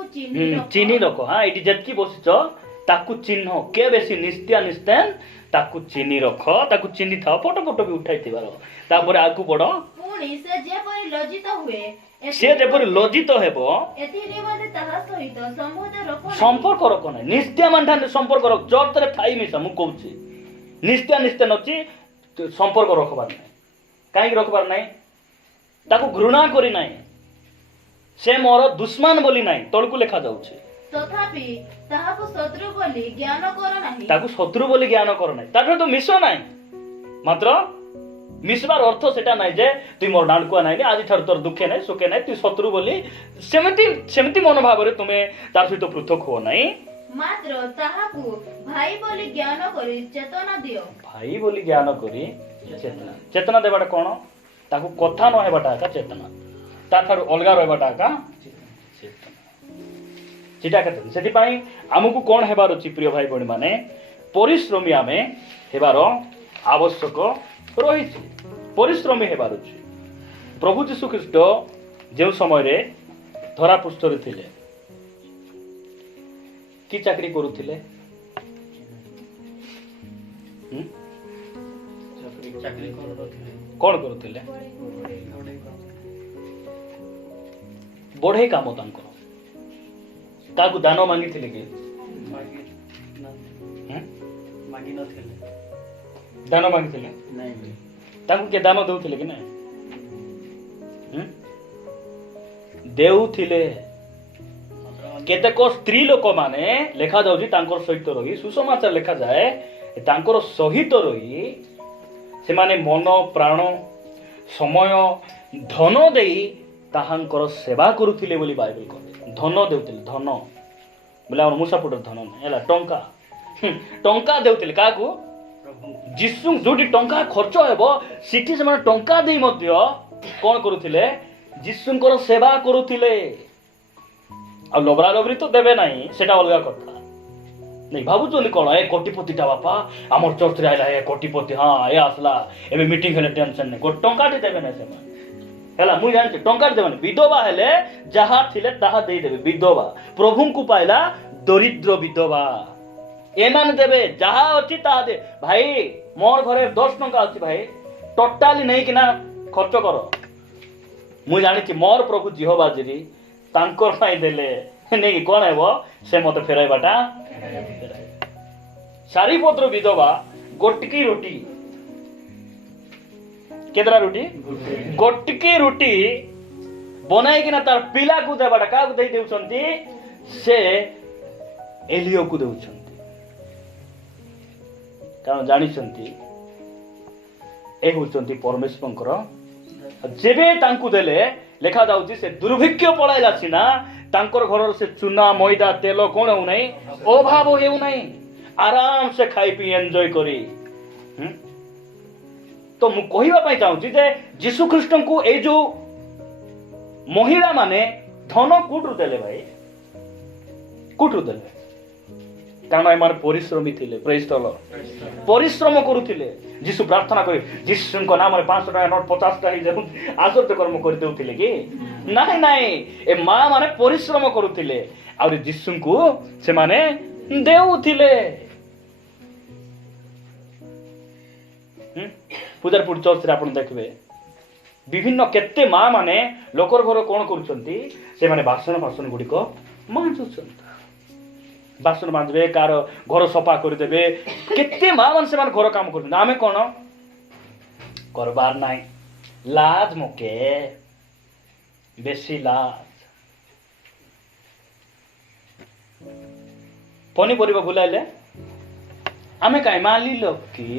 ଚିହ୍ନି ରଖ ଏଠି ଯେତିକି ବସିଛ ତାକୁ ଚିହ୍ନ କେ ବେଶୀ ନିସ୍ତେନ ତାକୁ ଚିହ୍ନି ରଖ ତାକୁ ଚିହ୍ନି ଥାଅ ଫଟୋ ବି ଉଠାଇଥିବାର ତାପରେ ଆଗକୁ ବଢ ପୁଣି ସେ ଯେପରି ଲଜ୍ଜିତ ହେବ ଏଥି ନିମନ୍ତେ ତାହା ସହିତ ସମ୍ପର୍କ ରଖ ନାହିଁ ନିଷ୍ଠା ମାନଠାନେ ସମ୍ପର୍କ ରଖ ଜୋରରେ ଥାଇ ମିଶା ମୁଁ କହୁଛି ନିଷ୍ଠା ଅଛି ସମ୍ପର୍କ ରଖବାର ନାହିଁ କାହିଁକି ରଖବାର ନାହିଁ ତାକୁ ଘୃଣା କରି ନାହିଁ ସେ ମୋର ଦୁଶ୍ମନ ବୋଲି ନାହିଁ ତଳକୁ ଲେଖାଯାଉଛି ତଥାପି ତାହାକୁ ଶତ୍ରୁ ବୋଲି ଜ୍ଞାନ କର ନାହିଁ ତାକୁ ଶତ୍ରୁ ବୋଲି ଜ୍ଞାନ କର ନାହିଁ ତା ସହିତ ମିଶ ନାହିଁ ମାତ୍ର ମିଶବାର ଅର୍ଥ ସେଟା ନାହିଁ ଯେ ତୁଇ ମୋର ଡାଣ୍ଡକୁଆ ନାହିଁ ଆଜି ଠାରୁ ତୋର ଦୁଃଖେ ନାହିଁ ସୁଖେ ନାହିଁ ତୁଇ ଶତ୍ରୁ ବୋଲି ସେମିତି ମନୋଭାବରେ ତୁମେ ତାର ସହିତ ପୃଥକ ହୁଅ ନାହିଁ ମାତ୍ର ତାହାକୁ ଭାଇ ବୋଲି ଜ୍ଞାନ କରି ଚେତନା ଦିଅ ଭାଇ ବୋଲି ଜ୍ଞାନ କରି ଚେତନା ଦେବାଟା କ'ଣ ତାକୁ କଥା ନ ହେବାଟା ଏକା ଚେତନା ତାଠାରୁ ଅଲଗା ରହିବାଟା ଏକା ସେଟା କେତେ ସେଥିପାଇଁ ଆମକୁ କ'ଣ ହେବାର ଅଛି ପ୍ରିୟ ଭାଇ ଭଉଣୀ ମାନେ ପରିଶ୍ରମୀ ଆମେ ହେବାର ଆବଶ୍ୟକ ରହିଛି ପରିଶ୍ରମୀ ହେବାର ଅଛି ପ୍ରଭୁ ଯୀଶୁ ଖ୍ରୀଷ୍ଟ ଯେଉଁ ସମୟରେ ଧରା ପୃଷ୍ଠରେ ଥିଲେ କି ଚାକିରି କରୁଥିଲେ କ'ଣ କରୁଥିଲେ ବଢ଼େଇ କାମ ତାଙ୍କର କାହାକୁ ଦାନ ମାଗିଥିଲେ କି ଦାନ ମାଗିଥିଲେ ତାଙ୍କୁ କିଏ ଦାନ ଦେଉଥିଲେ କି ନାଇଁ ଦେଉଥିଲେ केतेक स्त्री लोक माने लेखा जाउची तांकर सहित रही सुसमाचार लेखा जाए तांकर सहित रही से माने मन प्राण समय धन देई ताहांकर सेवा करुथिले बोली बाइबल कहे धन देउथिले धन बोले हमर मुसापुटर धन नै हला टंका देउथिले काकू जीसु जोटी टंका खर्च हेबो सिटी से माने टंका देई मध्य कोन करुथिले जीसुंकर सेवा करुथिले आ लोबरा लोबरी तो देबे नाही सेटा अलग कथा नहीं भाबुचोनी कोन ए कोटिपतिटा बापा हमर चर्च रे आइला ए कोटिपति हां ए आसला एबे मीटिंग हेले टेंशन नै को टंका दे देबे नै से हेला मुई जानते टंका देबे नै विधवा हेले जहा थिले ताहा देई देबे विधवा प्रभु को पाइला दरिद्र विधवा एमान देबे जहा अछि ताहा दे भाई मोर घरे 10 टंका अछि भाई टोटली नहीं किना खर्च करो मुई जानि कि मोर प्रभु जिहोबा जिरी तांकर पाई देले नहीं कोन हेबो से मते फेराइबाटा सारीपत्र विधवा गोटकी रोटी केतरा रोटी गोटकी रोटी बनाई किना तार पिला को देबाटा का को देई देउछंती से एलियो को देउछंती कारण जानिछंती ए होचंती परमेश्वरंकर जेबे तांकु देले लेखा जाउची से दुर्भिक्ष पळाइला सिना तांकर घर से चुना मैदा तेल कोण हो नहीं अभाव हो नहीं आराम से खाई पी एंजॉय करी तो मु कहिबा पई चाहूची जे यीशु ख्रीष्ट को ए जो महिला माने धन कुटु देले भाई कुटु देले कारण एमार परिश्रमी थिले प्रेज द लॉर्ड परिश्रम करूथिले यीशु प्रार्थना करी यीशु को नाम रे 500 टका नोट 50 टका जे आश्चर्य कर्म कर देउथिले कि नाही नाही ए मां माने परिश्रम करूथिले और यीशु को से माने देउथिले पूजारपुर चर्च रे आपण देखबे विभिन्न केते मां माने लोकर घर कोन करूछंती से माने बासन गुडी को मांजुछंती बासन मांजबे कार घर सफा कर देबे केते मां मन से मान घर काम कर आमे कोन करबार नाही लाज मके बेसी लाज पनी परिबा बुलाइले आमे काई माली लोग की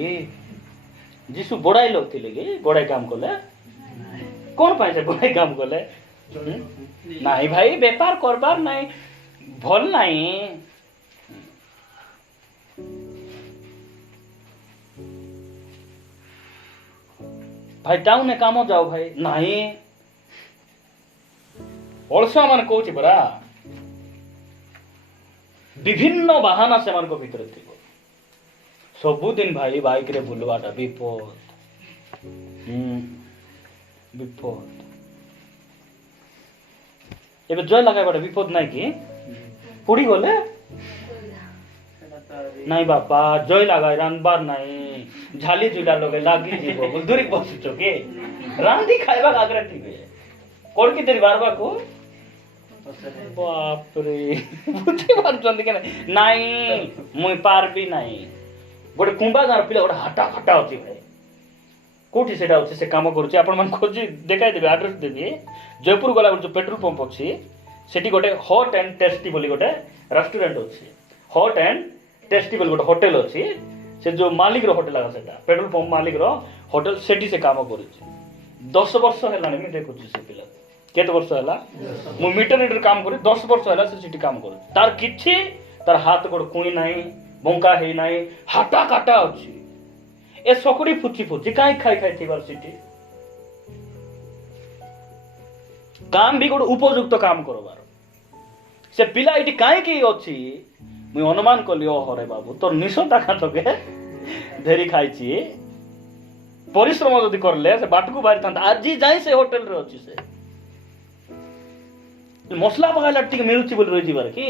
जीसु बड़ाई लोग थिले कि बड़ाई काम करले कोन पाए से बड़ाई काम करले नाही भाई व्यापार करबार नाही भल नाही भाई टाउन ने काम जाओ भाई नहीं अलसा मान कहूची बरा विभिन्न बाहाना से मान को भीतर थिबो सबुदिन भाई बाइक रे बुलवाटा विपद विपद एबे जय लगाय बडा विपद नाही कि पुडी गले नहीं बापा जय लगाय रानबार नहीं झाली झुला लगे लागी जीवो बुलदुरी बसुचो के रांदी खाइबा आग्रह थिबे कोड की तेरी बारबा को बाप रे बुझी पारछन के नहीं मुई पार भी नहीं गोटे कुंबा गार पिला गोटे हटा हटा अछि भाई कोठी सेटा अछि से काम करूची आपण मन खोजी देखाई देबे एड्रेस देबी जयपुर गला जो पेट्रोल पंप अछि सेठी गोटे हॉट एंड टेस्टी बोली गोटे रेस्टोरेंट अछि हॉट एंड टेस्टी बोली गोटे होटल अछि से जो मालिक रो होटल आगा सेटा पेट्रोल पंप मालिक रो होटल सेठी से काम करूची 10 वर्ष हेलानी मैं देखुची से पिला केते वर्ष हला मु मीटर रीडर काम करी 10 वर्ष हला से सेठी काम करू तार किछि तार हाथ गोड़ कुणी नाही बंका हे नाही हाटा काटा अछि ए सकड़ी फुची फुची काई खाई खाई थिबार सिटी काम भी गोड़ उपयुक्त काम करबार से पिला इटी काई की अछि मुई अनुमान कली ओ हरे बाबू तो निशो ताका तके धेरी खाइछि परिश्रम जदि करले से बाटकू बारी थांता आज जाई से होटल रे अछि से मसला पकाइला टिके मिलुछि बोल रहि जिबार की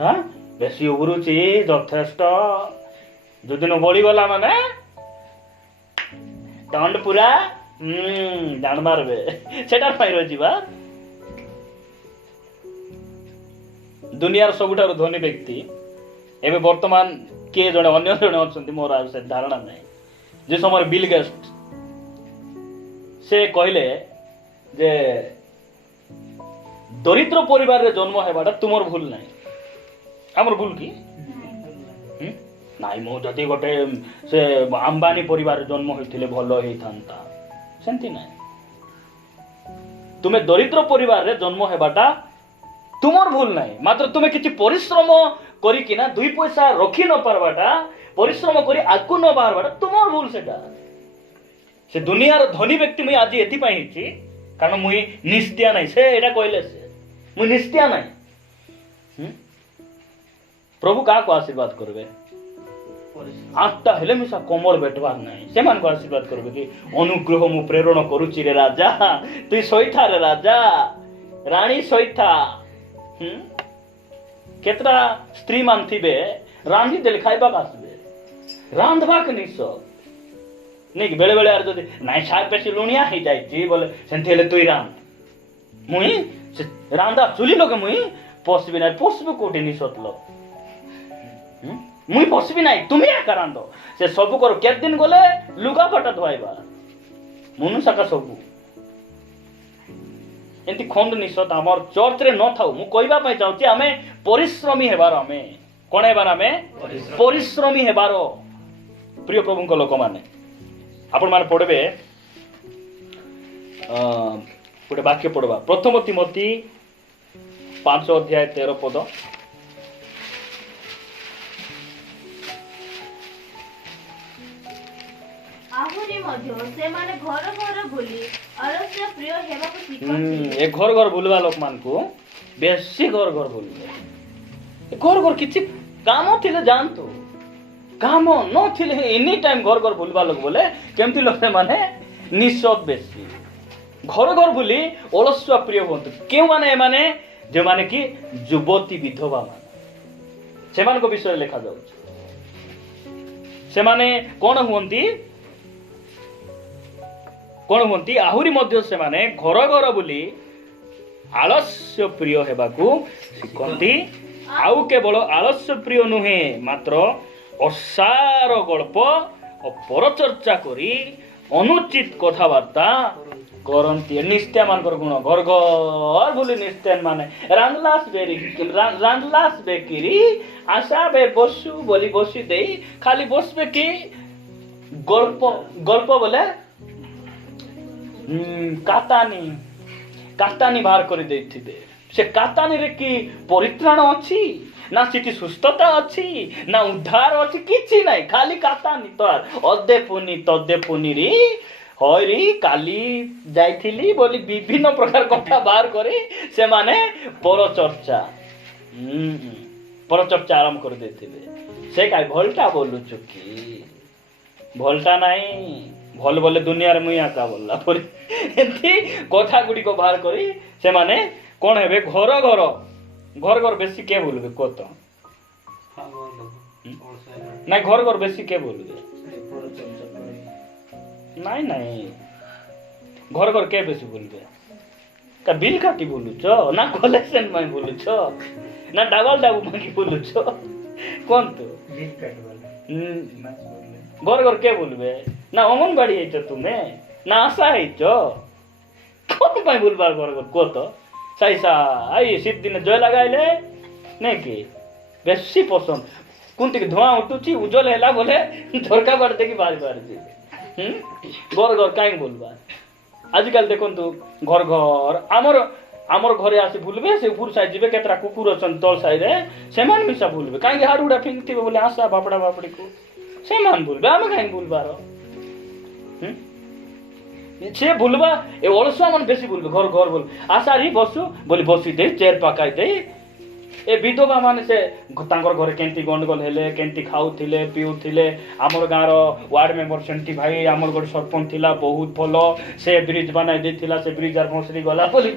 हां बेसी उबरुछि यथेष्ट जदिन बळी गला माने दंड पूरा जान मारबे सेटा पाइ रहि जिबा दुनियार सबुठार धनी व्यक्ति एबे वर्तमान के जणे अन्य जणे अछंती मोर आ से धारणा नै जे समय बिल गेट्स से कहले जे ଦରିଦ୍ର ପରିବାରରେ ଜନ୍ମ ହେବାଟା ତୁମର ଭୁଲ ନାହିଁ। ଆମର ଭୁଲ କି? ନାଇଁ ମୁଁ ଯଦି ଗୋଟେ ସେ ଆମ୍ବାନୀ ପରିବାରରେ ଜନ୍ମ ହୋଇଥିଲେ ଭଲ ହେଇଥାନ୍ତା, ସେମିତି ନାହିଁ। ତୁମେ ଦରିଦ୍ର ପରିବାରରେ ଜନ୍ମ ହେବାଟା ତୁମର ଭୁଲ ନାହିଁ, ମାତ୍ର ତୁମେ କିଛି ପରିଶ୍ରମ କରିକିନା 2 ପଇସା ରଖି ନ ପାରବାଟା, ପରିଶ୍ରମ କରି ଆଗକୁ ନ ବାହାରବାଟା ତୁମର ଭୁଲ। ସେଟା ସେ ଦୁନିଆର ଧନୀ ବ୍ୟକ୍ତି ମୁଇଁ ଆଜି ଏଥିପାଇଁ ହେଇଛି କାରଣ ମୁଇଁ ନିଷ୍ଠିଆ ନାହିଁ। ସେ ଏଇଟା କହିଲେ ସେ ମୁଇଁ ନିଷ୍ଠିଆ ନାହିଁ। ପ୍ରଭୁ କାହାକୁ ଆଶୀର୍ବାଦ କରିବେ? 8ଟା ହେଲେ ମିଶା କମଳ ବେଟବାର ନାହିଁ, ସେମାନଙ୍କୁ ଆଶୀର୍ବାଦ କରିବେ କି ଅନୁଗ୍ରହ ମୁଁ ପ୍ରେରଣ କରୁଛି ରେ ରାଜା, ତୁଇ ଶୋଇଥା ରେ ରାଜା, ରାଣୀ ଶୋଇଥା। କେତେଟା ସ୍ତ୍ରୀ ମାନ ଥିବେ ରାନ୍ଧି ଦେଲେ ଖାଇବାକୁ ଆସିବେ, ରାନ୍ଧବାକୁ ନିଶ ନାଇଁ କି? ବେଳେ ବେଳେ ଆର ଯଦି ନାଇଁ ଶାଗ ବେଶୀ ଲୁଣିଆ ହେଇଯାଇଛି ବୋଲେ ସେମିତି ହେଲେ ତୁଇ ରାନ୍ଧ, ମୁଇଁ ସେ ରାନ୍ଧା ଚୁଲି ଲଗେ ମୁଇଁ ପଶିବି ନାହିଁ। ପଶିବି କୋଉଠି ନିଶତ ଲୋକ? ମୁଇଁ ପଶିବି ନାହିଁ, ତୁମେ ଏକା ରାନ୍ଧ। ସେ ସବୁ କର, କେତେ ଦିନ ଗଲେ ଲୁଗାପଟା ଧୋଇବା ମନୁ ସାକା ସବୁ ଏମିତି ଖଣ୍ଡ ନିଶତ ଆମର ଚର୍ଚ୍ଚରେ ନଥାଉ। ମୁଁ କହିବା ପାଇଁ ଚାହୁଁଛି ଆମେ ପରିଶ୍ରମୀ ହେବାର, ଆମେ କଣ ହେବାର? ଆମେ ପରିଶ୍ରମୀ ହେବାର। ପ୍ରିୟ ପ୍ରଭୁଙ୍କ ଲୋକମାନେ, ଆପଣ ମାନେ ପଢିବେ ଗୋଟେ ବାକ୍ୟ ପଢବା, 1 ତିମୋଥୀ 5:13 ଆହୁରି ମଧ୍ୟ ସେମାନେ ଘର ଘର ବୁଲି ଅଳସ୍ୟ ପ୍ରିୟ ହେବାକୁ ଶିଖନ୍ତି। ଏ ଘର ଘର ବୁଲବା ଲୋକମାନଙ୍କୁ ବେଶୀ ଘର ଘର ବୁଲିବେ। ଘର ଘର କିଛି କାମ ଥିଲେ ଯାଆନ୍ତୁ, କାମ ନଥିଲେ ଏନି ଟାଇମ ଘର ଘର ବୁଲବା ଲୋକ ବୋଲେ କେମିତି ଲୋକ ମାନେ ନିଃଶବ୍ଦ ବେଶୀ ଘର ଘର ବୁଲି ଅଳସୁଆ ପ୍ରିୟ ହୁଅନ୍ତୁ। କେଉଁମାନେ? ଏମାନେ ଯେଉଁମାନେ କି ଯୁବତୀ ବିଧବା ମାନେ, ସେମାନଙ୍କ ବିଷୟରେ ଲେଖାଯାଉଛି। ସେମାନେ କଣ ହୁଅନ୍ତି? ଆହୁରି ମଧ୍ୟ ସେମାନେ ଘର ଘର ବୁଲି ଆଳସ୍ୟ ପ୍ରିୟ ହେବାକୁ ଶିଖନ୍ତି। ଆଉ କେବଳ ଆଳସ୍ୟ ପ୍ରିୟ ନୁହେଁ, ମାତ୍ର ଅସାର ଗଳ୍ପ ଓ ପରଚର୍ଚ୍ଚା କରି ଅନୁଚିତ କଥାବାର୍ତ୍ତା କରନ୍ତି। ନିଷ୍ଠା ମାନଙ୍କର ଗୁଣ। ଘର ଘର ବୁଲି ନିଷ୍ଠା ମାନେ ରାନ୍ଧଲାସ ବେକିରି ଆଶା ବେ ବସୁ ବୋଲି ବସି ଦେଇ ଖାଲି ବସବେ କି ଗଳ୍ପ ବୋଲେ କାତାନି ବାହାର କରି ଦେଇଥିବେ। ସେ କାତାନିରେ କି ପରିତ୍ରାଣ ଅଛି ନା ସେଠି ସୁସ୍ଥତା ଅଛି ନା ଉଦ୍ଧାର ଅଛି? କିଛି ନାହିଁ, ଖାଲି କାତାନି। ତ ଅଦେ ପୁନି ତଦେ ପୁନିରି ହଇରି କାଲି ଯାଇଥିଲି ବୋଲି ବିଭିନ୍ନ ପ୍ରକାର କଥା ବାହାର କରି ସେମାନେ ପରଚର୍ଚ୍ଚା ଆରମ୍ଭ କରି ଦେଇଥିବେ। ସେ କାଇ ଭଲଟା ବୋଲୁଛୁ କି? ଭଲଟା ନାହିଁ, ଭଲ ବୋଲେ ଦୁନିଆରେ ମୁଇଁ ଆକା ବୋଲଲା ପରି ଏମିତି କଥା ଗୁଡ଼ିକ ବାହାର କରି ସେମାନେ କଣ ହେବେ? ଘର ଘର ବେଶୀ କେ ବୋଲବେ କହ ତ? ନାଇଁ ଘର ଘର ବେଶୀ କେ ବୋଲବେ? ନାଇଁ ଘର ଘର କେ ବେଶୀ ବୋଲବେ? ତା ବିଲ୍ କାଟି ବୋଲୁଛ ନା କଲେକ୍ସନ ପାଇଁ ବୋଲୁଛ ନା ଡାବଲ ଡାବୁ ମାଗି ବୋଲୁଛ? କୁହନ୍ତୁ। ଘର ଘର କେ ବୋଲବେ? ନା ଅଙ୍ଗନବାଡି ହେଇଛ ତୁମେ ନା ଆଶା ହେଇଛ? କଣ ପାଇଁ ବୋଲବାର ଘର ଘର କହ ତ? ସାଇସା ଶୀତ ଦିନେ ଜୟ ଲଗାଇଲେ ନାଇଁ କି ବେଶୀ ପସନ୍ଦ। କୁନ୍ତିକି ଧୂଆଁ ଉଠୁଛି ଉଜ୍ଜଳ ହେଲା ବୋଲେ ଝରକା ବାଟ ଦେଖି ବାହାରି ବାହାରିଛି। ଘର ଘର କାହିଁକି ବୋଲବା? ଆଜିକାଲି ଦେଖନ୍ତୁ ଘର ଘର ଆମର ଘରେ ଆସି ବୁଲବେ, ସେ ଉପର ସାଇଡ୍ ଯିବେ, କେତେଟା କୁକୁର ଅଛନ୍ତି ତଳ ସାଇଡ୍ରେ, ସେମାନେ ମିଶା ବୁଲବେ। କାହିଁକି ହାଡୁ ଗୁଡା ଫିଙ୍କିଥିବେ ବୋଲେ ଆଶା ବାପଡ଼ା ବାପଡ଼ିକୁ ସେମାନେ ବୁଲବେ, ଆମେ କାହିଁକି ବୁଲବାର? ସେ ବୁଲବା ଏ ଅଳସୁଆ ମାନେ ବେଶୀ ବୁଲବେ। ଘର ଘର ବୁଲ ଆଶାରି ବସୁ ବୋଲି ବସି ଦେଇ ଚେୟାର ପକାଇ ଦେଇ ଏ ବିଧବା ମାନେ ସେ ତାଙ୍କର ଘରେ କେମିତି ଗଣ୍ଡଗୋଳ ହେଲେ, କେମିତି ଖାଉଥିଲେ ପିଉଥିଲେ। ଆମର ଗାଁର ୱାର୍ଡ ମେମ୍ବର ସେମିତି ଭାଇ ଆମର ଗୋଟେ ସରପଞ୍ଚ ଥିଲା ବହୁତ ଭଲ, ସେ ବ୍ରିଜ ବନାଇ ଦେଇଥିଲା, ସେ ବ୍ରିଜ ଆର ଭସରି ଗଲା ବୋଲି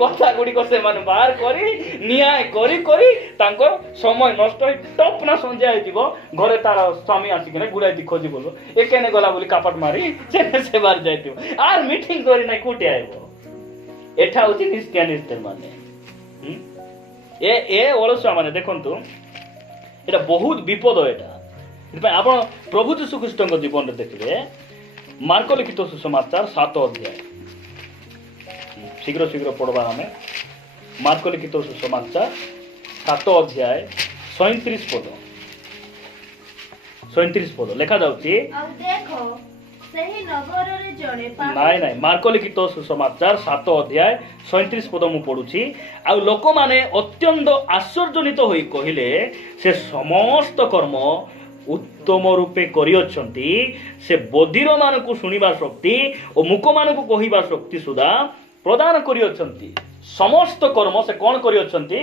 କଥା ଗୁଡ଼ିକ ସେମାନେ ବାହାର କରି ନ୍ୟାୟ କରି କରି ତାଙ୍କର ସମୟ ନଷ୍ଟ ହେଇ ଟପ୍ ନା ସନ୍ଧ୍ୟା ହେଇଯିବ, ଘରେ ତାର ସ୍ୱାମୀ ଆସିକିନା ଗୁଡ଼ାଇ ଖୋଜି ବୋଲ ଏ କେନେ ଗଲା ବୋଲି କାପଟ ମାରି ସେ ବାହାରି ଯାଇଥିବ। ଆର୍ ମିଟିଂ କରି ନାଇଁ କୋଉଠି ଆଇବ? ଏଠା ହଉଛି ନିଷ୍ଠା ମାନେ। ଏ ଅଳସୁଆ ମାନେ ଦେଖନ୍ତୁ ଏଟା ବହୁତ ବିପଦ। ଏଟା ସେଥିପାଇଁ ଆପଣ ପ୍ରଭୁ ଯୀଶୁ ଖ୍ରୀଷ୍ଟଙ୍କ ଜୀବନରେ ଦେଖିବେ ମାର୍କ ଲିଖିତ ସୁସମାଚାର 7 ଅଧ୍ୟାୟ ଶୀଘ୍ର ପଢବା ଆମେ। ମାର୍କ ଲିଖିତ ସୁସମାଚାର 7 ଅଧ୍ୟାୟ 37 ପଦ 37 ପଦ ଲେଖା ଯାଉଛି। ଆଉ ଦେଖ ସେହି ନଗରରେ ଜଣେ ନାଇଁ ନାଇଁ ମାର୍କ ଲିଖିତ ସୁସମାଚାର 7 ଅଧ୍ୟାୟ 37 ପଦ ମୁଁ ପଢୁଛି। ଆଉ ଲୋକମାନେ ଅତ୍ୟନ୍ତ ଆଶ୍ଚର୍ଯ୍ୟଜନିତ ହୋଇ କହିଲେ, ସେ ସମସ୍ତ କର୍ମ ଉତ୍ତମ ରୂପେ କରିଅଛନ୍ତି। ସେ ବଧିର ମାନଙ୍କୁ ଶୁଣିବା ଶକ୍ତି ଓ ମୂକମାନଙ୍କୁ କହିବା ଶକ୍ତି ସୁଦ୍ଧା ପ୍ରଦାନ କରିଅଛନ୍ତି। ସମସ୍ତ କର୍ମ ସେ କଣ କରିଅଛନ୍ତି?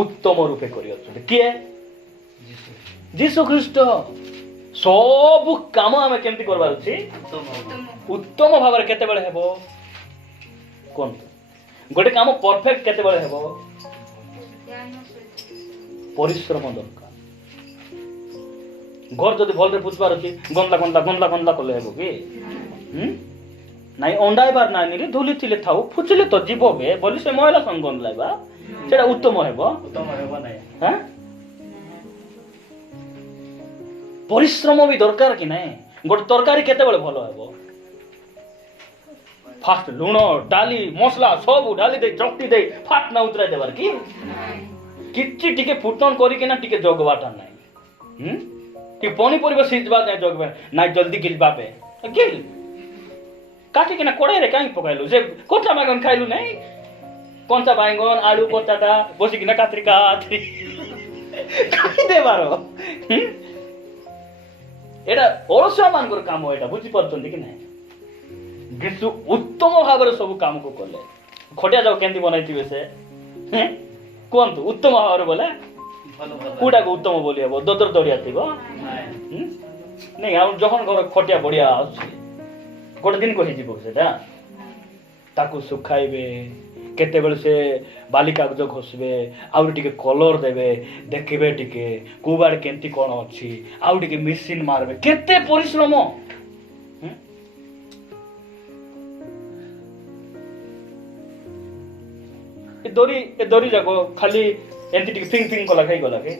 ଉତ୍ତମ ରୂପେ କରିଅଛନ୍ତି। କିଏ? ଯୀଶୁ ଖ୍ରୀଷ୍ଟ। ସବୁ କାମ ଆମେ କେମିତି କରିବାର ଅଛି? ଉତ୍ତମ ଭାବରେ କେତେବେଳେ ହେବ କୁହନ୍ତୁ? ଗୋଟେ କାମ ପରଫେକ୍ଟ କେତେବେଳେ ହେବ? ପରିଶ୍ରମ ଦରକାର। ଘର ଯଦି ଭଲରେ ପୁଷିବାର ଅଛି, ଗନ୍ଦଲା ଗନ୍ଦଲା ଗନ୍ଦଲା ଗନ୍ଦଲା କଲେ ହେବ କି? ନାଇଁ ଅଣ୍ଡାଇବାର ନାଇଁ, ଧୁଲି ଥିଲେ ଥାଉ, ଫୁଚିଲେ ତ ଯିବ ବେ ବୋଲି ସେ ମହିଳା ସଙ୍ଗ ଗନ୍ଦଲାଇବା, ସେଟା ଉତ୍ତମ ହେବ? ଉତ୍ତମ ହେବ ନାହିଁ। ପରିଶ୍ରମ ବି ଦରକାର କି ନାହିଁ? ଗୋଟେ ତରକାରୀ କେତେବେଳେ ଭଲ ହେବ? ଫାଷ୍ଟ ଲୁଣ ଡାଲି ମସଲା ସବୁ ଡାଲି ଦେଇ ଚକଟି ଦେଇ ଫାଟ ନା ଉତରାଇ ଦେବାର କି? କିଛି ଟିକେ ଫୁଟଣ କରିକିନା ଟିକେ ଜଗବାଟା ନାହିଁ। ଟିକେ ପନିପରିବା ସିଝବା ନାହିଁ, ଜଗବା ନାଇଁ, ଜଲ୍ଦି ଗିଲବା ପେ ଗିଲ କାଟିକିନା କଡ଼େଇରେ କାହିଁକି ପକାଇଲୁ? ସେ କଞ୍ଚା ବାଇଗଣ ଖାଇଲୁ ନାହିଁ? କଞ୍ଚା ବାଇଗଣ ଆଳୁ କଞ୍ଚାଟା ବସିକିନା କାତ୍ରି କାତ୍ରି ଦେବାର। ଏଇଟା ଅଳସୁଆ ମାନଙ୍କର କାମ, ଏଇଟା ବୁଝିପାରୁଛନ୍ତି କି ନାହିଁ? ଯୀଶୁ ଉତ୍ତମ ଭାବରେ ସବୁ କାମକୁ କଲେ। ଖଟିଆ ଯାଉ କେମିତି ବନାଇଥିବେ ସେ କୁହନ୍ତୁ? ଉତ୍ତମ ଭାବରେ ବୋଲେ କୋଉଟାକୁ ଉତ୍ତମ ବୋଲି ହେବ? ଦଦର ଦରିଆ ଥିବ ନାଇଁ? ଆଉ ଯখন ଘର ଖଟିଆ ବଢିଆ ଆସୁଛି, ଗୋଟେ ଦିନ କହିଯିବ ସେଟା। ତାକୁ ଶୁଖାଇବେ, କେତେବେଳେ ସେ ବାଲି କାଗଜ ଘଷିବେ, ଆହୁରି ଟିକେ କଲର ଦେବେ, ଦେଖିବେ ଟିକେ କୋଉ ବାଡେ କେମିତି କଣ ଅଛି, ଆଉ ଟିକେ ମେସିନ ମାରବେ। କେତେ ପରିଶ୍ରମ! ଏ ଦରି ଯାକ ଖାଲି ଏମିତି ଟିକେ ଫିଙ୍ଗ ଫିଙ୍ଗ କଲା ଖାଇଗଲା କି?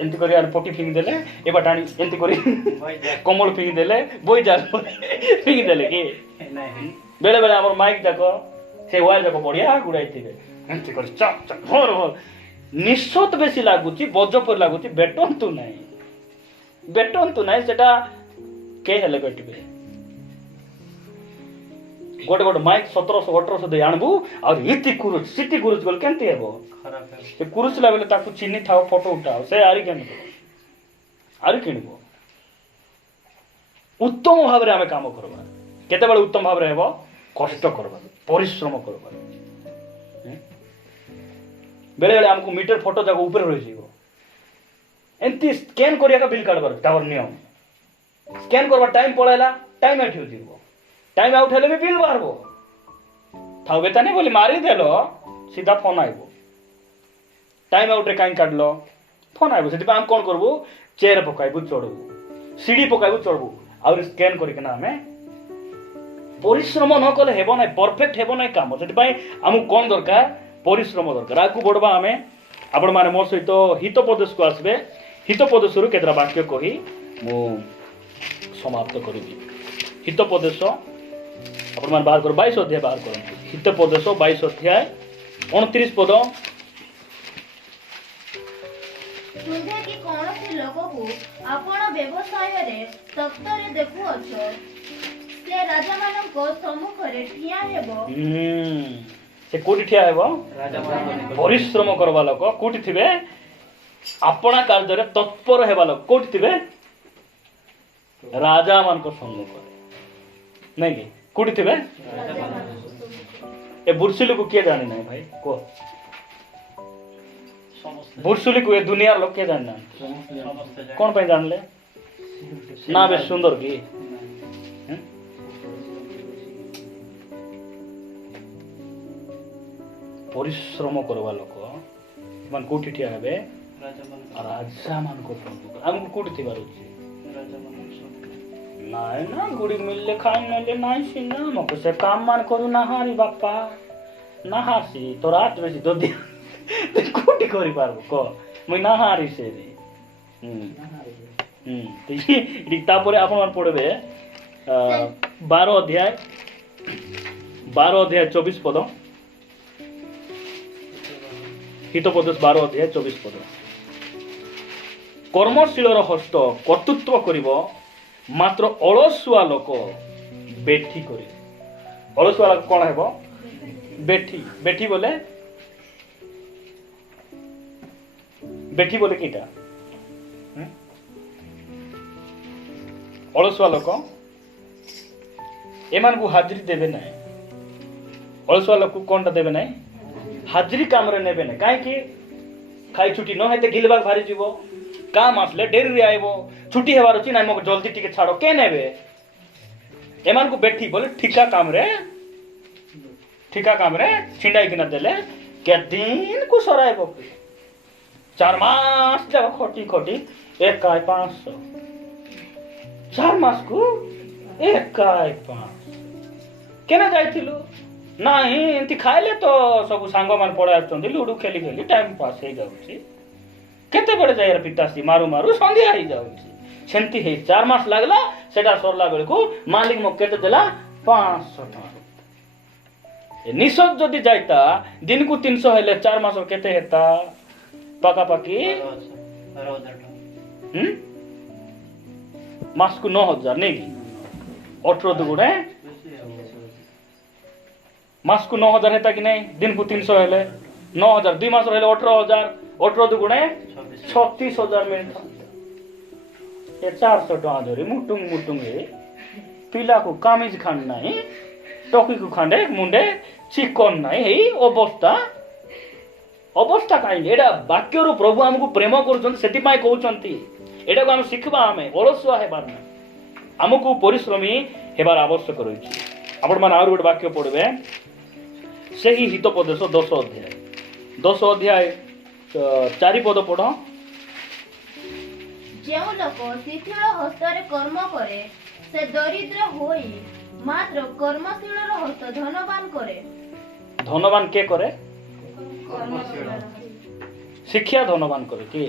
ଏମିତି କରି ପଟି ଫିଙ୍ଗି ଦେଲେ, ଏ ବାଟାଣି ଏମିତି କରି କମଳ ଫିଙ୍ଗି ଦେଲେ, ବହି ଯାକ ଫିଙ୍ଗି ଦେଲେ କି? ବେଳେ ବେଳେ ଆମର ମାଇକ୍ ଯାକ ସେ ୱାର ଯାକ ବଢିଆ ଗୁଡାଇଥିବେ, ଏମିତି କରି ଚକ୍ ଚକ୍ ଭର ଭର। ନିଶ୍ଚତ ବେଶୀ ଲାଗୁଛି, ବଜ ପରି ଲାଗୁଛି, ବେଟନ୍ତୁ ନାହିଁ, ବେଟନ୍ତୁ ନାହିଁ। ସେଟା କେ ହେଲେ ବେଟିବେ? ଗୋଟେ ଗୋଟେ ମାଇକ୍ 1700-1800 ଦେଇ ଆଣବୁ, ଆଉ ଇତି କୁରୁଚ ସିଟି କୁରୁଚ ଗଲେ କେମିତି ହେବ? ସେ କୁରୁଚିଲା ବେଲେ ତାକୁ ଚିହ୍ନି ଥାଉ, ଫଟୋ ଉଠାଅ, ସେ ଆରି କିଣିବ, ଆରି କିଣିବ। ଉତ୍ତମ ଭାବରେ ଆମେ କାମ କରିବା। କେତେବେଳେ ଉତ୍ତମ ଭାବରେ ହେବ? କଷ୍ଟ କରିବା, ପରିଶ୍ରମ କରିବା। ବେଳେ ବେଳେ ଆମକୁ ମିଟର ଫଟୋ ଯାକ ଉପରେ ରହିଯିବ, ଏମିତି ସ୍କାନ କରିବା ବିଲ୍ କାଢବାର ତାର ନିୟମ। ସ୍କାନ କରିବା ଟାଇମ ପଳେଇଲା, ଟାଇମ ଆଉଟ୍ ହେଇଯିବ, ଟାଇମ ଆଉଟ୍ ହେଲେ ବି ବିଲ୍ ବାହାରିବ। ଥାଉ ବେତାନି ବୋଲି ମାରିଦେଲ, ସିଧା ଫୋନ ଆଇବ। ଟାଇମ ଆଉଟ୍ରେ କାହିଁକି କାଢିଲ? ଫୋନ ଆଇବ। ସେଥିପାଇଁ ଆମେ କଣ କରିବୁ? ଚେୟାର ପକାଇବୁ, ଚଢବୁ, ସିଡି ପକାଇବୁ, ଚଢବୁ, ଆହୁରି ସ୍କାନ କରିକିନା ଆମେ। ପରିଶ୍ରମ ନ କଲେ ହେବ ନାହିଁ, ପରଫେକ୍ଟ ହେବ ନାହିଁ କାମ। ସେଥିପାଇଁ ଆମକୁ କଣ ଦରକାର? ପରିଶ୍ରମ ଦରକାର। ଆଗକୁ ବଢବା ଆମେ। ଆପଣମାନେ ମୋ ସହିତ ହିତୋପଦେଶକୁ ଆସିବେ। ହିତୋପଦେଶରୁ କେତେଟା ବାକ୍ୟ କହି ମୁଁ ସମାପ୍ତ କରିବି। ହିତୋପଦେଶ ଆପଣମାନେ ବାହାର କର, 22 ଅଧ୍ୟାୟ ବାହାର କରନ୍ତୁ। ହିତୋପଦେଶ 22 ଅଧ୍ୟାୟ 29 ପଦ। ତୁମ୍ଭେ କି କୌଣସି ଲୋକକୁ ଆପଣ ବ୍ୟବସାୟରେ ତକ୍ତରେ ଦେଖୁଅଛ, ସେ ରାଜାମାନଙ୍କ ସମ୍ମୁଖରେ ଠିଆ ହେବ। ସେ କୋଉଠି ଠିଆ ହେବ? ପରିଶ୍ରମ କରିବା ଲୋକ କୋଉଠି ଥିବେ? ଆପଣା କାର୍ଯ୍ୟରେ ତତ୍ପର ହେବା ଲୋକ କୋଉଠି ଥିବେ? ରାଜା ମାନଙ୍କ ସମ୍ମୁଖରେ, ନାଇଁ କି? କୋଉଠି ଥିବେ? ଏ ବୁର୍ସିଲିକୁ କିଏ ଜାଣି ନାହିଁ ଭାଇ କୁହ? ବୁର୍ସିଲିକୁ ଏ ଦୁନିଆର ଲୋକ କିଏ ଜାଣି ନାହାନ୍ତି? କଣ ପାଇଁ ଜାଣିଲେ? ନା ବେଶ ସୁନ୍ଦର କି? ପରିଶ୍ରମ କରିବା ଲୋକ ମାନେ କୋଉଠି ଠିଆ ହେବେ? ରାଜା ମାନଙ୍କ ସମ୍ମୁଖରେ। ଆମକୁ କୋଉଠି ଥିବାର ଅଛି? ନାଇଁ ନା ଗୁଡି ମିଳିଲେ ଖାଇ ନେଲେ ନାଇଁ ସିନା ମକୁ ସେ କାମ ମାନ କରୁ ନାହାରି ବାପା ନାହାସି ତୋର ହାତ ବେଶୀ ଦଦି କୋଉଠି କରିପାରିବୁ କହ? ମୁଇଁ ନାହାରି ସେ ତାପରେ ଆପଣ ମାନେ ପଢିବେ 12 ଅଧ୍ୟାୟ 24 ପଦ। हितोपदेश 12 अध्याय 24 पद कर्मशीलर हस्त कर्तृत्व करिब मात्र अलसुआ लोक बेठी करी अलसुआ लोक कौन हेबो बेठी बेठी बोले किटा अलसुआ लोक एमान को हाजिरी देबे ना अलसुआ लोक को कोनटा देबे ना हाजिरी काम रे नेबे ना काहे कि खाई छुट्टी न हेते गिलबाग भारी जीवो काम आसले डेरी रे आइबो छुट्टी हेबार अछि ना मको जल्दी टिके छाड़ो के नेबे एमान को बेठी बोले ठिका काम रे छिंडाई किना देले के दिन को सराइबो 4 मास जब खोटी खोटी 1,500 4 मास को 1,500 केना जाइथिलु नाही एंती खाइले तो सब सांग मान पड़े आछंती लूडू खेली खेली टाइम पास हे जाउची केते बड़े जायर पितासी मारू मारू संध्या हे जाउची सेंती हे 4 मास लागला सेटा सरला बेल को मालिक मो केते देला 500 टका निसत जदी जाइता दिन को 300 हेले 4 मास केते हेता पाका पाकी 12,000 मास को 9,000 नहीं 18 दुगुणे मास को 9,000 हेता कि नहीं दिन को 300 हेले 9,000 2 मास हेले 18,000 18 दुगुणे 36,000 मिलता ये 400 टका धरी मुटुंग पिला को कामिज खान नहीं टोकी को खांडे मुंडे चिकन नहीं हे अवस्था कहीं एडा वाक्य रु प्रभु हमको प्रेम करूछन सेति पाई कहउछंती एडा को हम सिखबा हमें अलसुआ हेबार ना हमको परिश्रमी हेबार आवश्यक रहिछि आपण मान आरो गोटे वाक्य पढबे सेही हितोपदेश 10 अध्याय 4 पद पढ़ जेउ लोक शिथिल हस्तरे कर्म करे से दरिद्र होई मात्र कर्मशीलर हस्त धनवान करे धनवान के करे शिक्षा धनवान करे कि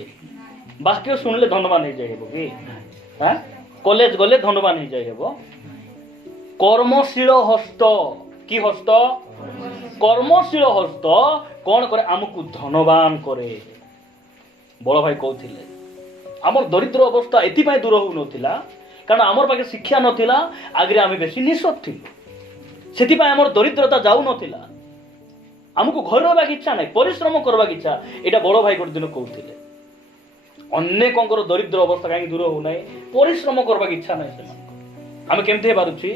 वाक्य सुनले धनवान हो जाइबो कि हां कॉलेज गले धनवान हो जाइबो कर्मशील हस्त की हस्त कर्मशील हस्त कौन करे हमको धनवान करे बड़ भाई कहथिले हमर दरिद्र अवस्था एति पय दूर हो नथिला कारण हमर पाके शिक्षा नथिला आगरे आमे बेसी निसत थिलु सेति पय हमर दरिद्रता जाउ नथिला हमको घर रहबाक इच्छा नै परिश्रम करबाक इच्छा एटा बड़ भाई गोटे दिन कहथिले अनेकंकर दरिद्र अवस्था काहे दूर हो नै परिश्रम करबाक इच्छा नै सेमान आमे केमते बारुछि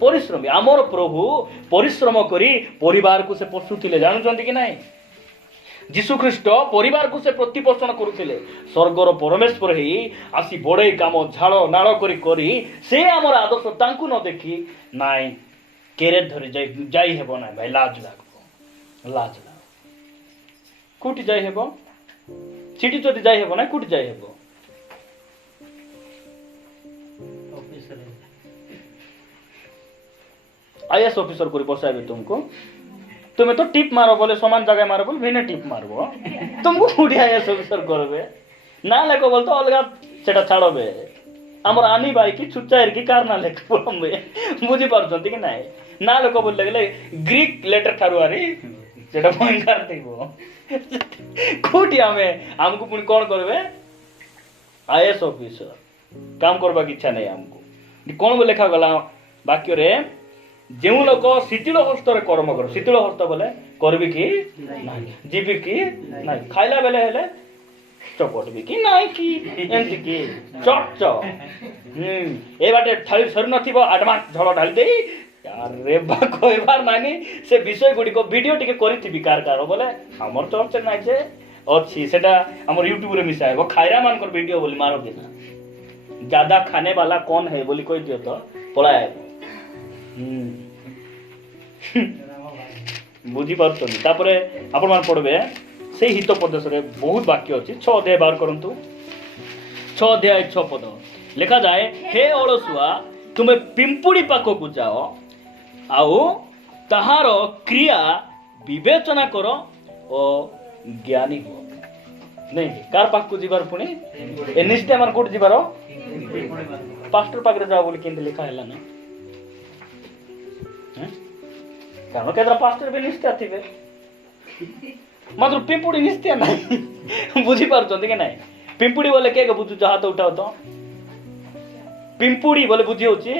परिश्रमी आमर प्रभु परिश्रम करी परिवार को से पोषुथिले जानुचंती कि नाही जीशु ख्रीष्ट परिवार को से प्रतिपोषण करुथिले स्वर्गर परमेश्वर ही आसी बड़े काम झाड़ नाड़ करी से आमर आदर्श तांकु न देखी नाई केरे धरी जाई हेबो ना भाई लाज लाग कोठी जाई हेबो सिटी जदी जाई हेबो ना कोठी जाई हेबो आईएएस ऑफिसर को बसाइबे तुमको तुम्हें तो टिप मारो बोले समान जगह मारो बोले बिना टिप मारबो तुमको कोठी आईएएस ऑफिसर करबे ना लेको बोल तो अलगा सेटा छाड़बे हमर आनी भाई की छुच्चाइर की कार ना लेको बोलबे बुझी पारछंती कि नाही ना लेको बोल लगले ग्रीक लेटर थारुआरी सेटा भयंकर थिबो कोठी हमको पुनी कोन करबे आईएएस ऑफिसर काम करबा की इच्छा नहीं हमको कोन बोले लिखा गला वाक्य रे जेउ लोक शिथिल हस्तर कर्म कर शिथिल हस्त बोले करबी कि नाही जीवी कि नाही खाइला बेले हेले चपटबी कि नाही कि एंती कि चट ए बाटे थाली सर नथिबो आडमा झळ ढाली देई अरे बा कहबार नानी से विषय गुडी को वीडियो टिके करिथिबी कार बोले हमर चर्चा नाही जे अछि सेटा हमर YouTube रे मिसाइबो खायरा मानकर वीडियो बोली मारो देना ज्यादा खाने वाला कौन है बोली कोई दियो तो पळाय बुझी पारछनी तापरे आपण मान पढबे से हितोपदेश रे बहुत वाक्य अछि 6 अध्याय बार करंतु 6 अध्याय 6 पद लिखा जाए हे अलसुआ तुमे पिंपुड़ी पाखो को जाओ आउ ताहार क्रिया विवेचना करो और ज्ञानी हो नहीं कार पाख को जीवार पुणी ए निष्ठा मन कोट जीवार पास्टर पाखरे जाओ बोली केंद्र लिखा हैला ना कारण केद्रा पास्टर भी निष्ठा थिबे मात्र पिंपुड़ी निस्तिया नहीं बुझी पारुचंती कि नहीं पिंपुड़ी बोले के बुझुच हाथ उठाओ तो पिंपुड़ी बोले बुझी होची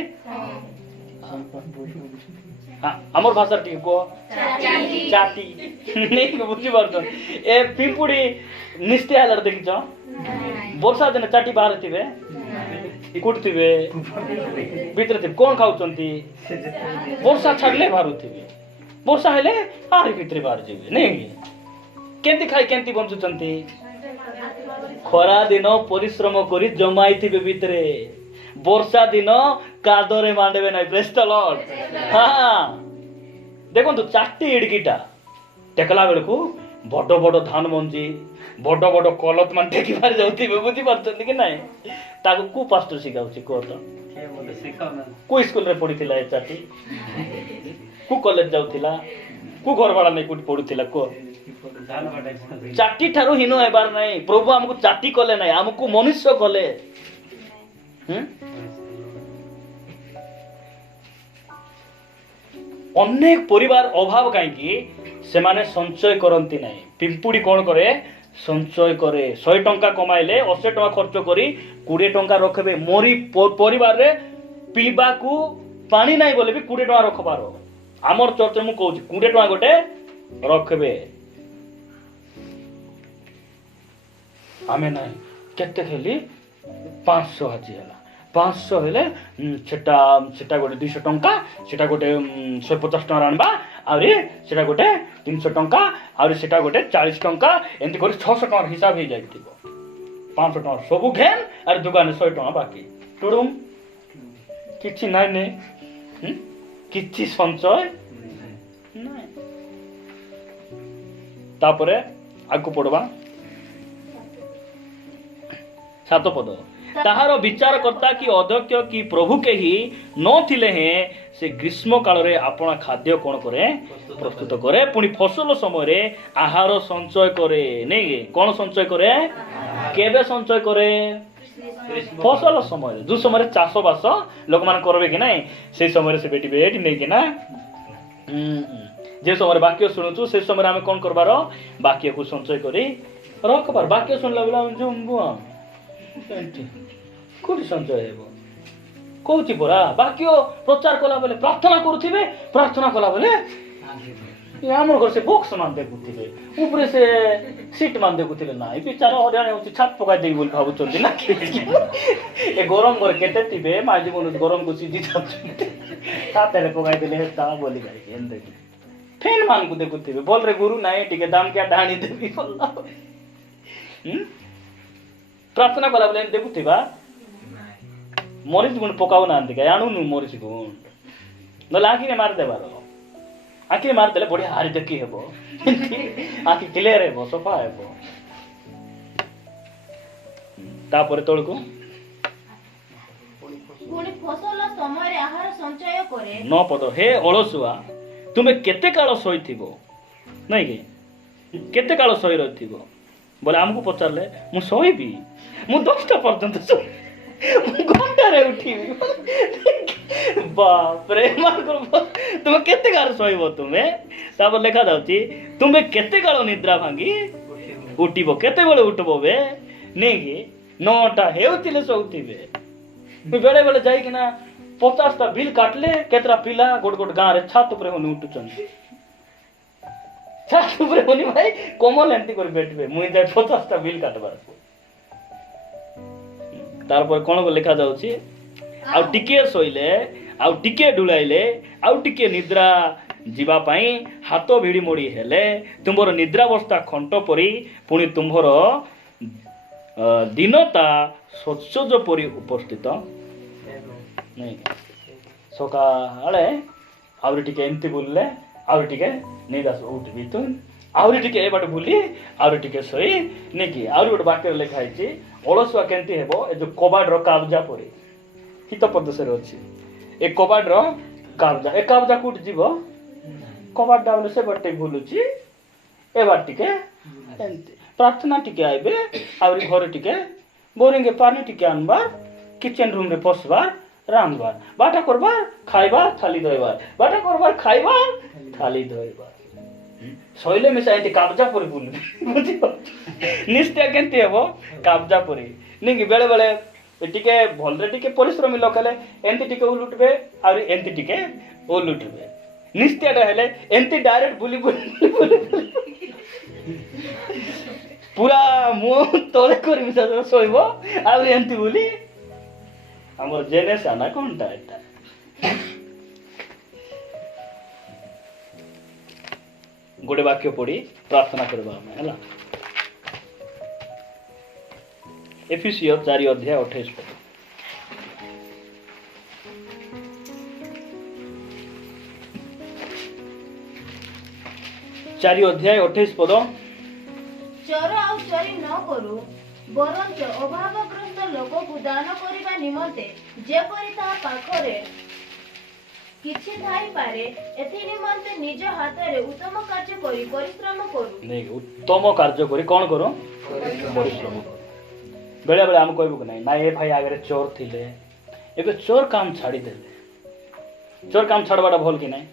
आमर भाषा टी को चाटी नहीं बुझी पारुचन ए पिंपुड़ी निस्तिया हलर देखिछ वर्षा दिन चाटी बाहर थिबे कुटथिबे भीतर थिबे कोन खाउचंती वर्षा छाडले बाहर थिबे वर्षा हेले आरे भीतर बाहर जिबे नहीं केंती खाई केंती बंचुचंती खरा दिन परिश्रम करी जमाई थिबे भीतरे वर्षा दिन कादरे मांडबे नाही प्रेज द लॉर्ड हां देखो तो चाटी इडकीटा टेकला बेलकू बड़ बड़ धान मंजी बड़ बड़ कलत मान टेकी मारी जाउथिबे बुझी पारछंती कि नाही ताको को पास्टर सिखाउछि को तो के बोले सिखाउना को स्कूल रे पढिथिला ए चाटी को कॉलेज जाउथिला को घर वाला नहीं कोठी पढुथिला को चाटी ठारू हिनो हेबार नाही प्रभु हमको चाटी कले नाही हमको मनुष्य कले अनेक परिवार अभाव कहीं से माने संचय करती नहीं पिंपुड़ी कौन करे संचय करे 100 टंका कमाइले 80 टंका खर्च करी 20 टंका रखबे मोरी परिवार रे पीबा को पानी नहीं बोले भी 20 टंका रखबार आमर चर्च मु कहूँ 20 टंका गोटे रखबे आमे नहीं केते खेली 500 हाजी हला 500 हेले सेटा सेटा गोटे 200 टंका सेटा गोटे 150 टंका आनबा आउरी सेटा गोटे 300 टंका आउरी सेटा गोटे 40 टंका एंती करी 600 टंका हिसाब हो जाइतिबो 500 टंका सबु घेन आर दुकान 100 टंका बाकी टुडुम किछि नाइ ने किछि संचय नाइ तापरे आगु पडबा 7 पद ताहार विचार करता कि अध्यक्ष कि प्रभु के ही न थिले हैं से ग्रीष्म काल रे आपना खाद्य कोन करे प्रस्तुत करे पुनी फसल समय रे आहार संचय करे नहीं कोन संचय करे केबे संचय करे फसल समय जो समय चाष बास लोक मान करबे कि नहीं से समय से बेटी बेटी नहीं कि ना जे समय वाक्य सुनुचु से समय हम कोन करबार वाक्य को संचय करी रखबार वाक्य सुनला बेला हम जुम्बुआ कोठी संचय हेबो कोठी परा वाक्य प्रचार कला बेले प्रार्थना करूथिबे प्रार्थना कला बेले ये हमर घर से बॉक्स मान देखुथिबे ऊपर से सीट मान देखुथिबे ना ए बिचारा हरियाणा होची छाप पकाय देई बोल भाबु चंदी ना ए गरम कर केते थिबे माजी मन गरम को सीधी छाप तातेले पकाय देले हेता बोली गाई एंदे फैन मान को देखुथिबे बोल रे गुरु नाय टिके दाम क्या ढाणी देबी बोलला प्रार्थना कला बेले देखुथिबा मरीच गुण पकाउ ना अंतिका आनु नु मरीच गुण न लागी ने मार देबार आखि मार देले बढिया हारी देखि हेबो आखि क्लियर हेबो सफा हेबो तापरे तळकु पुणी फसल समय रे आहार संचय करे न पद हे अलसुआ तुमे केते काल सहिथिबो नै के केते काल सहि रहथिबो बोले हमको पचारले मु सहिबी मु 10टा पर्यंत घंटा रे उठीबी बाप रे मार कर तुमे केते काल सहिबो तुमे तापर लेखा जाउची तुमे केते काल निद्रा भांगी उठीबो केते बेले उठबो बे नै के 9टा हेउतिले सौथिबे बेले बेले जाई कि ना 50टा बिल काटले केतरा पिला गोट गोट गां रे छात ऊपर होनी उठुचन छात ऊपर होनी भाई कोमल एंती कर बैठबे मुई दे 50टा बिल काटबार तारपर कोन लिखा जाउची आ टिके सोइले आ टिके डुलाइले आ टिके निद्रा जीवा पाई हाथ भिड़ी मोड़ी हेले तुमर निद्रावस्था खंट परी पुणी तुमर दिनता सचोज परी उपस्थित नहीं सकाळे आउरी टिके एंती बोलले आउरी टिके निदास उठबी तु आउरी टिके ए बाटे बुली आउरी टिके सोई नै कि आउरी गोटे वाक्य लिखा हैछि अलसुआ केंती हेबो ए जो कबाड रो काबजा परी हित प्रदेश रे अछि ए कबाड रो काबजा कुट जीवो कबाड डावले से बटे बुलुची ए बाटे टिके एंती प्रार्थना टिके आइबे आउरी घर टिके बोरिंगे पानी टिके आनबार किचन रूम रे पसबार रांधबार बाटा करबार खाइबार थाली धोइबार बाटा करबार खाइबार थाली धोइबार ଶୋଇଲେ ମିଶା ଏମିତି କାବଜା ପରି ବୁଲିବେ ବୁଝିପାରୁଛ ନିଶ୍ଚୟ କେମିତି ହେବ କାବଜା ପରି ନାଇଁ କି ବେଳେ ବେଳେ ଟିକେ ଭଲରେ ଟିକେ ପରିଶ୍ରମୀ ଲୋକ ହେଲେ ଏମିତି ଟିକେ ଓଲୁଟିବେ ଆହୁରି ଏମିତି ଟିକେ ଓଲୁଟିବେ ନିଶ୍ଚୟଟା ହେଲେ ଏମିତି ଡାଇରେକ୍ଟ ବୁଲି ବୁଲି ବୁଲି ପୁରା ମୁହଁ ତଳେ କରି ମିଶା ଶୋଇବ ଆହୁରି ଏମିତି ବୁଲି ଆମର ଜେନେସ୍ ଆନା କଣଟା ଏଟା ଗୋଟେ ବାକ୍ୟ ପଢି ପ୍ରାର୍ଥନା କରିବା ଆମେ ହେଲା ଏଫେସିୟ 4:28 ପଦ 4:28 ପଦ ଚୋର ଆଉ ଚୋରି ନ କରୁ ବରଞ୍ଚ ଅଭାବଗ୍ରସ୍ତ ଲୋକକୁ ଦାନ କରିବା ନିମନ୍ତେ ଯେପରି ତାହା ପାଖରେ କିଛି ଥାଇପାରେ ଏଥି ନିମନ୍ତେ ନିଜ ହାତରେ ଉତ୍ତମ କାର୍ଯ୍ୟ କରି ପରିଶ୍ରମ କରୁ ନାଇଁ ଉତ୍ତମ କାର୍ଯ୍ୟ କରି କ'ଣ କରୁ ପରିଶ୍ରମ କରୁ ବେଳେ ବେଳେ ଆମେ କହିବୁ କି ନାଇଁ ଏ ଭାଇ ଆଗରେ ଚୋର ଥିଲେ ଏବେ ଚୋର କାମ ଛାଡ଼ିଦେଲେ ଚୋର କାମ ଛାଡ଼ବାଟା ଭଲ କି ନାଇଁ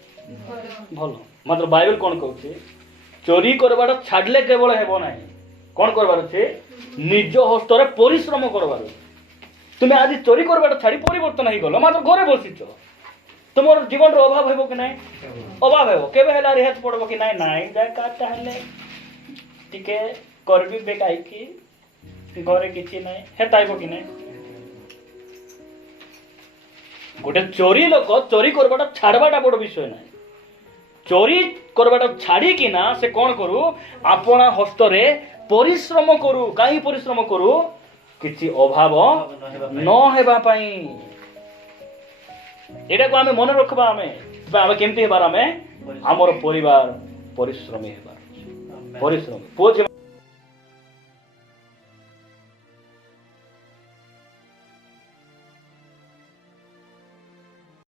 ଭଲ ମାତ୍ର ବାଇବେଲ କ'ଣ କହୁଛି ଚୋରି କରିବାଟା ଛାଡ଼ିଲେ କେବଳ ହେବ ନାହିଁ କ'ଣ କରିବାର ଅଛି ନିଜ ହସ୍ତରେ ପରିଶ୍ରମ କରିବାର ତୁମେ ଆଜି ଚୋରି କରିବାଟା ଛାଡ଼ି ପରିବର୍ତ୍ତନ ହେଇଗଲ ମାତ୍ର ଘରେ ବସିଛ ତୁମର ଜୀବନର ଅଭାବ ହେବ କି ନାଇଁ ଅଭାବ ହେବ କେବେ ହେଲା ରିହାତି ପଡିବ କି ନାଇଁ ନାଇଁ ଯାହା ହେଲେ ଟିକେ କରିବି ବେକାଇକି ଘରେ କିଛି ନାହିଁ ହେତାଇବ କି ନାଇଁ ଗୋଟେ ଚୋରି ଲୋକ ଚୋରି କରିବାଟା ଛାଡ଼ବାଟା ବଡ଼ ବିଷୟ ନାହିଁ ଚୋରି କରିବାଟା ଛାଡ଼ିକିନା ସେ କ'ଣ କରୁ ଆପଣା ହସ୍ତରେ ପରିଶ୍ରମ କରୁ କାହିଁ ପରିଶ୍ରମ କରୁ କିଛି ଅଭାବ ନ ହେବା ପାଇଁ ଏଟାକୁ ଆମେ ମନେ ରଖିବା ଆମେ କେମିତି ହେବାର ଆମେ ଆମର ପରିବାର ପରିଶ୍ରମୀ ହେବାର ପରିଶ୍ରମୀ ପୁଅ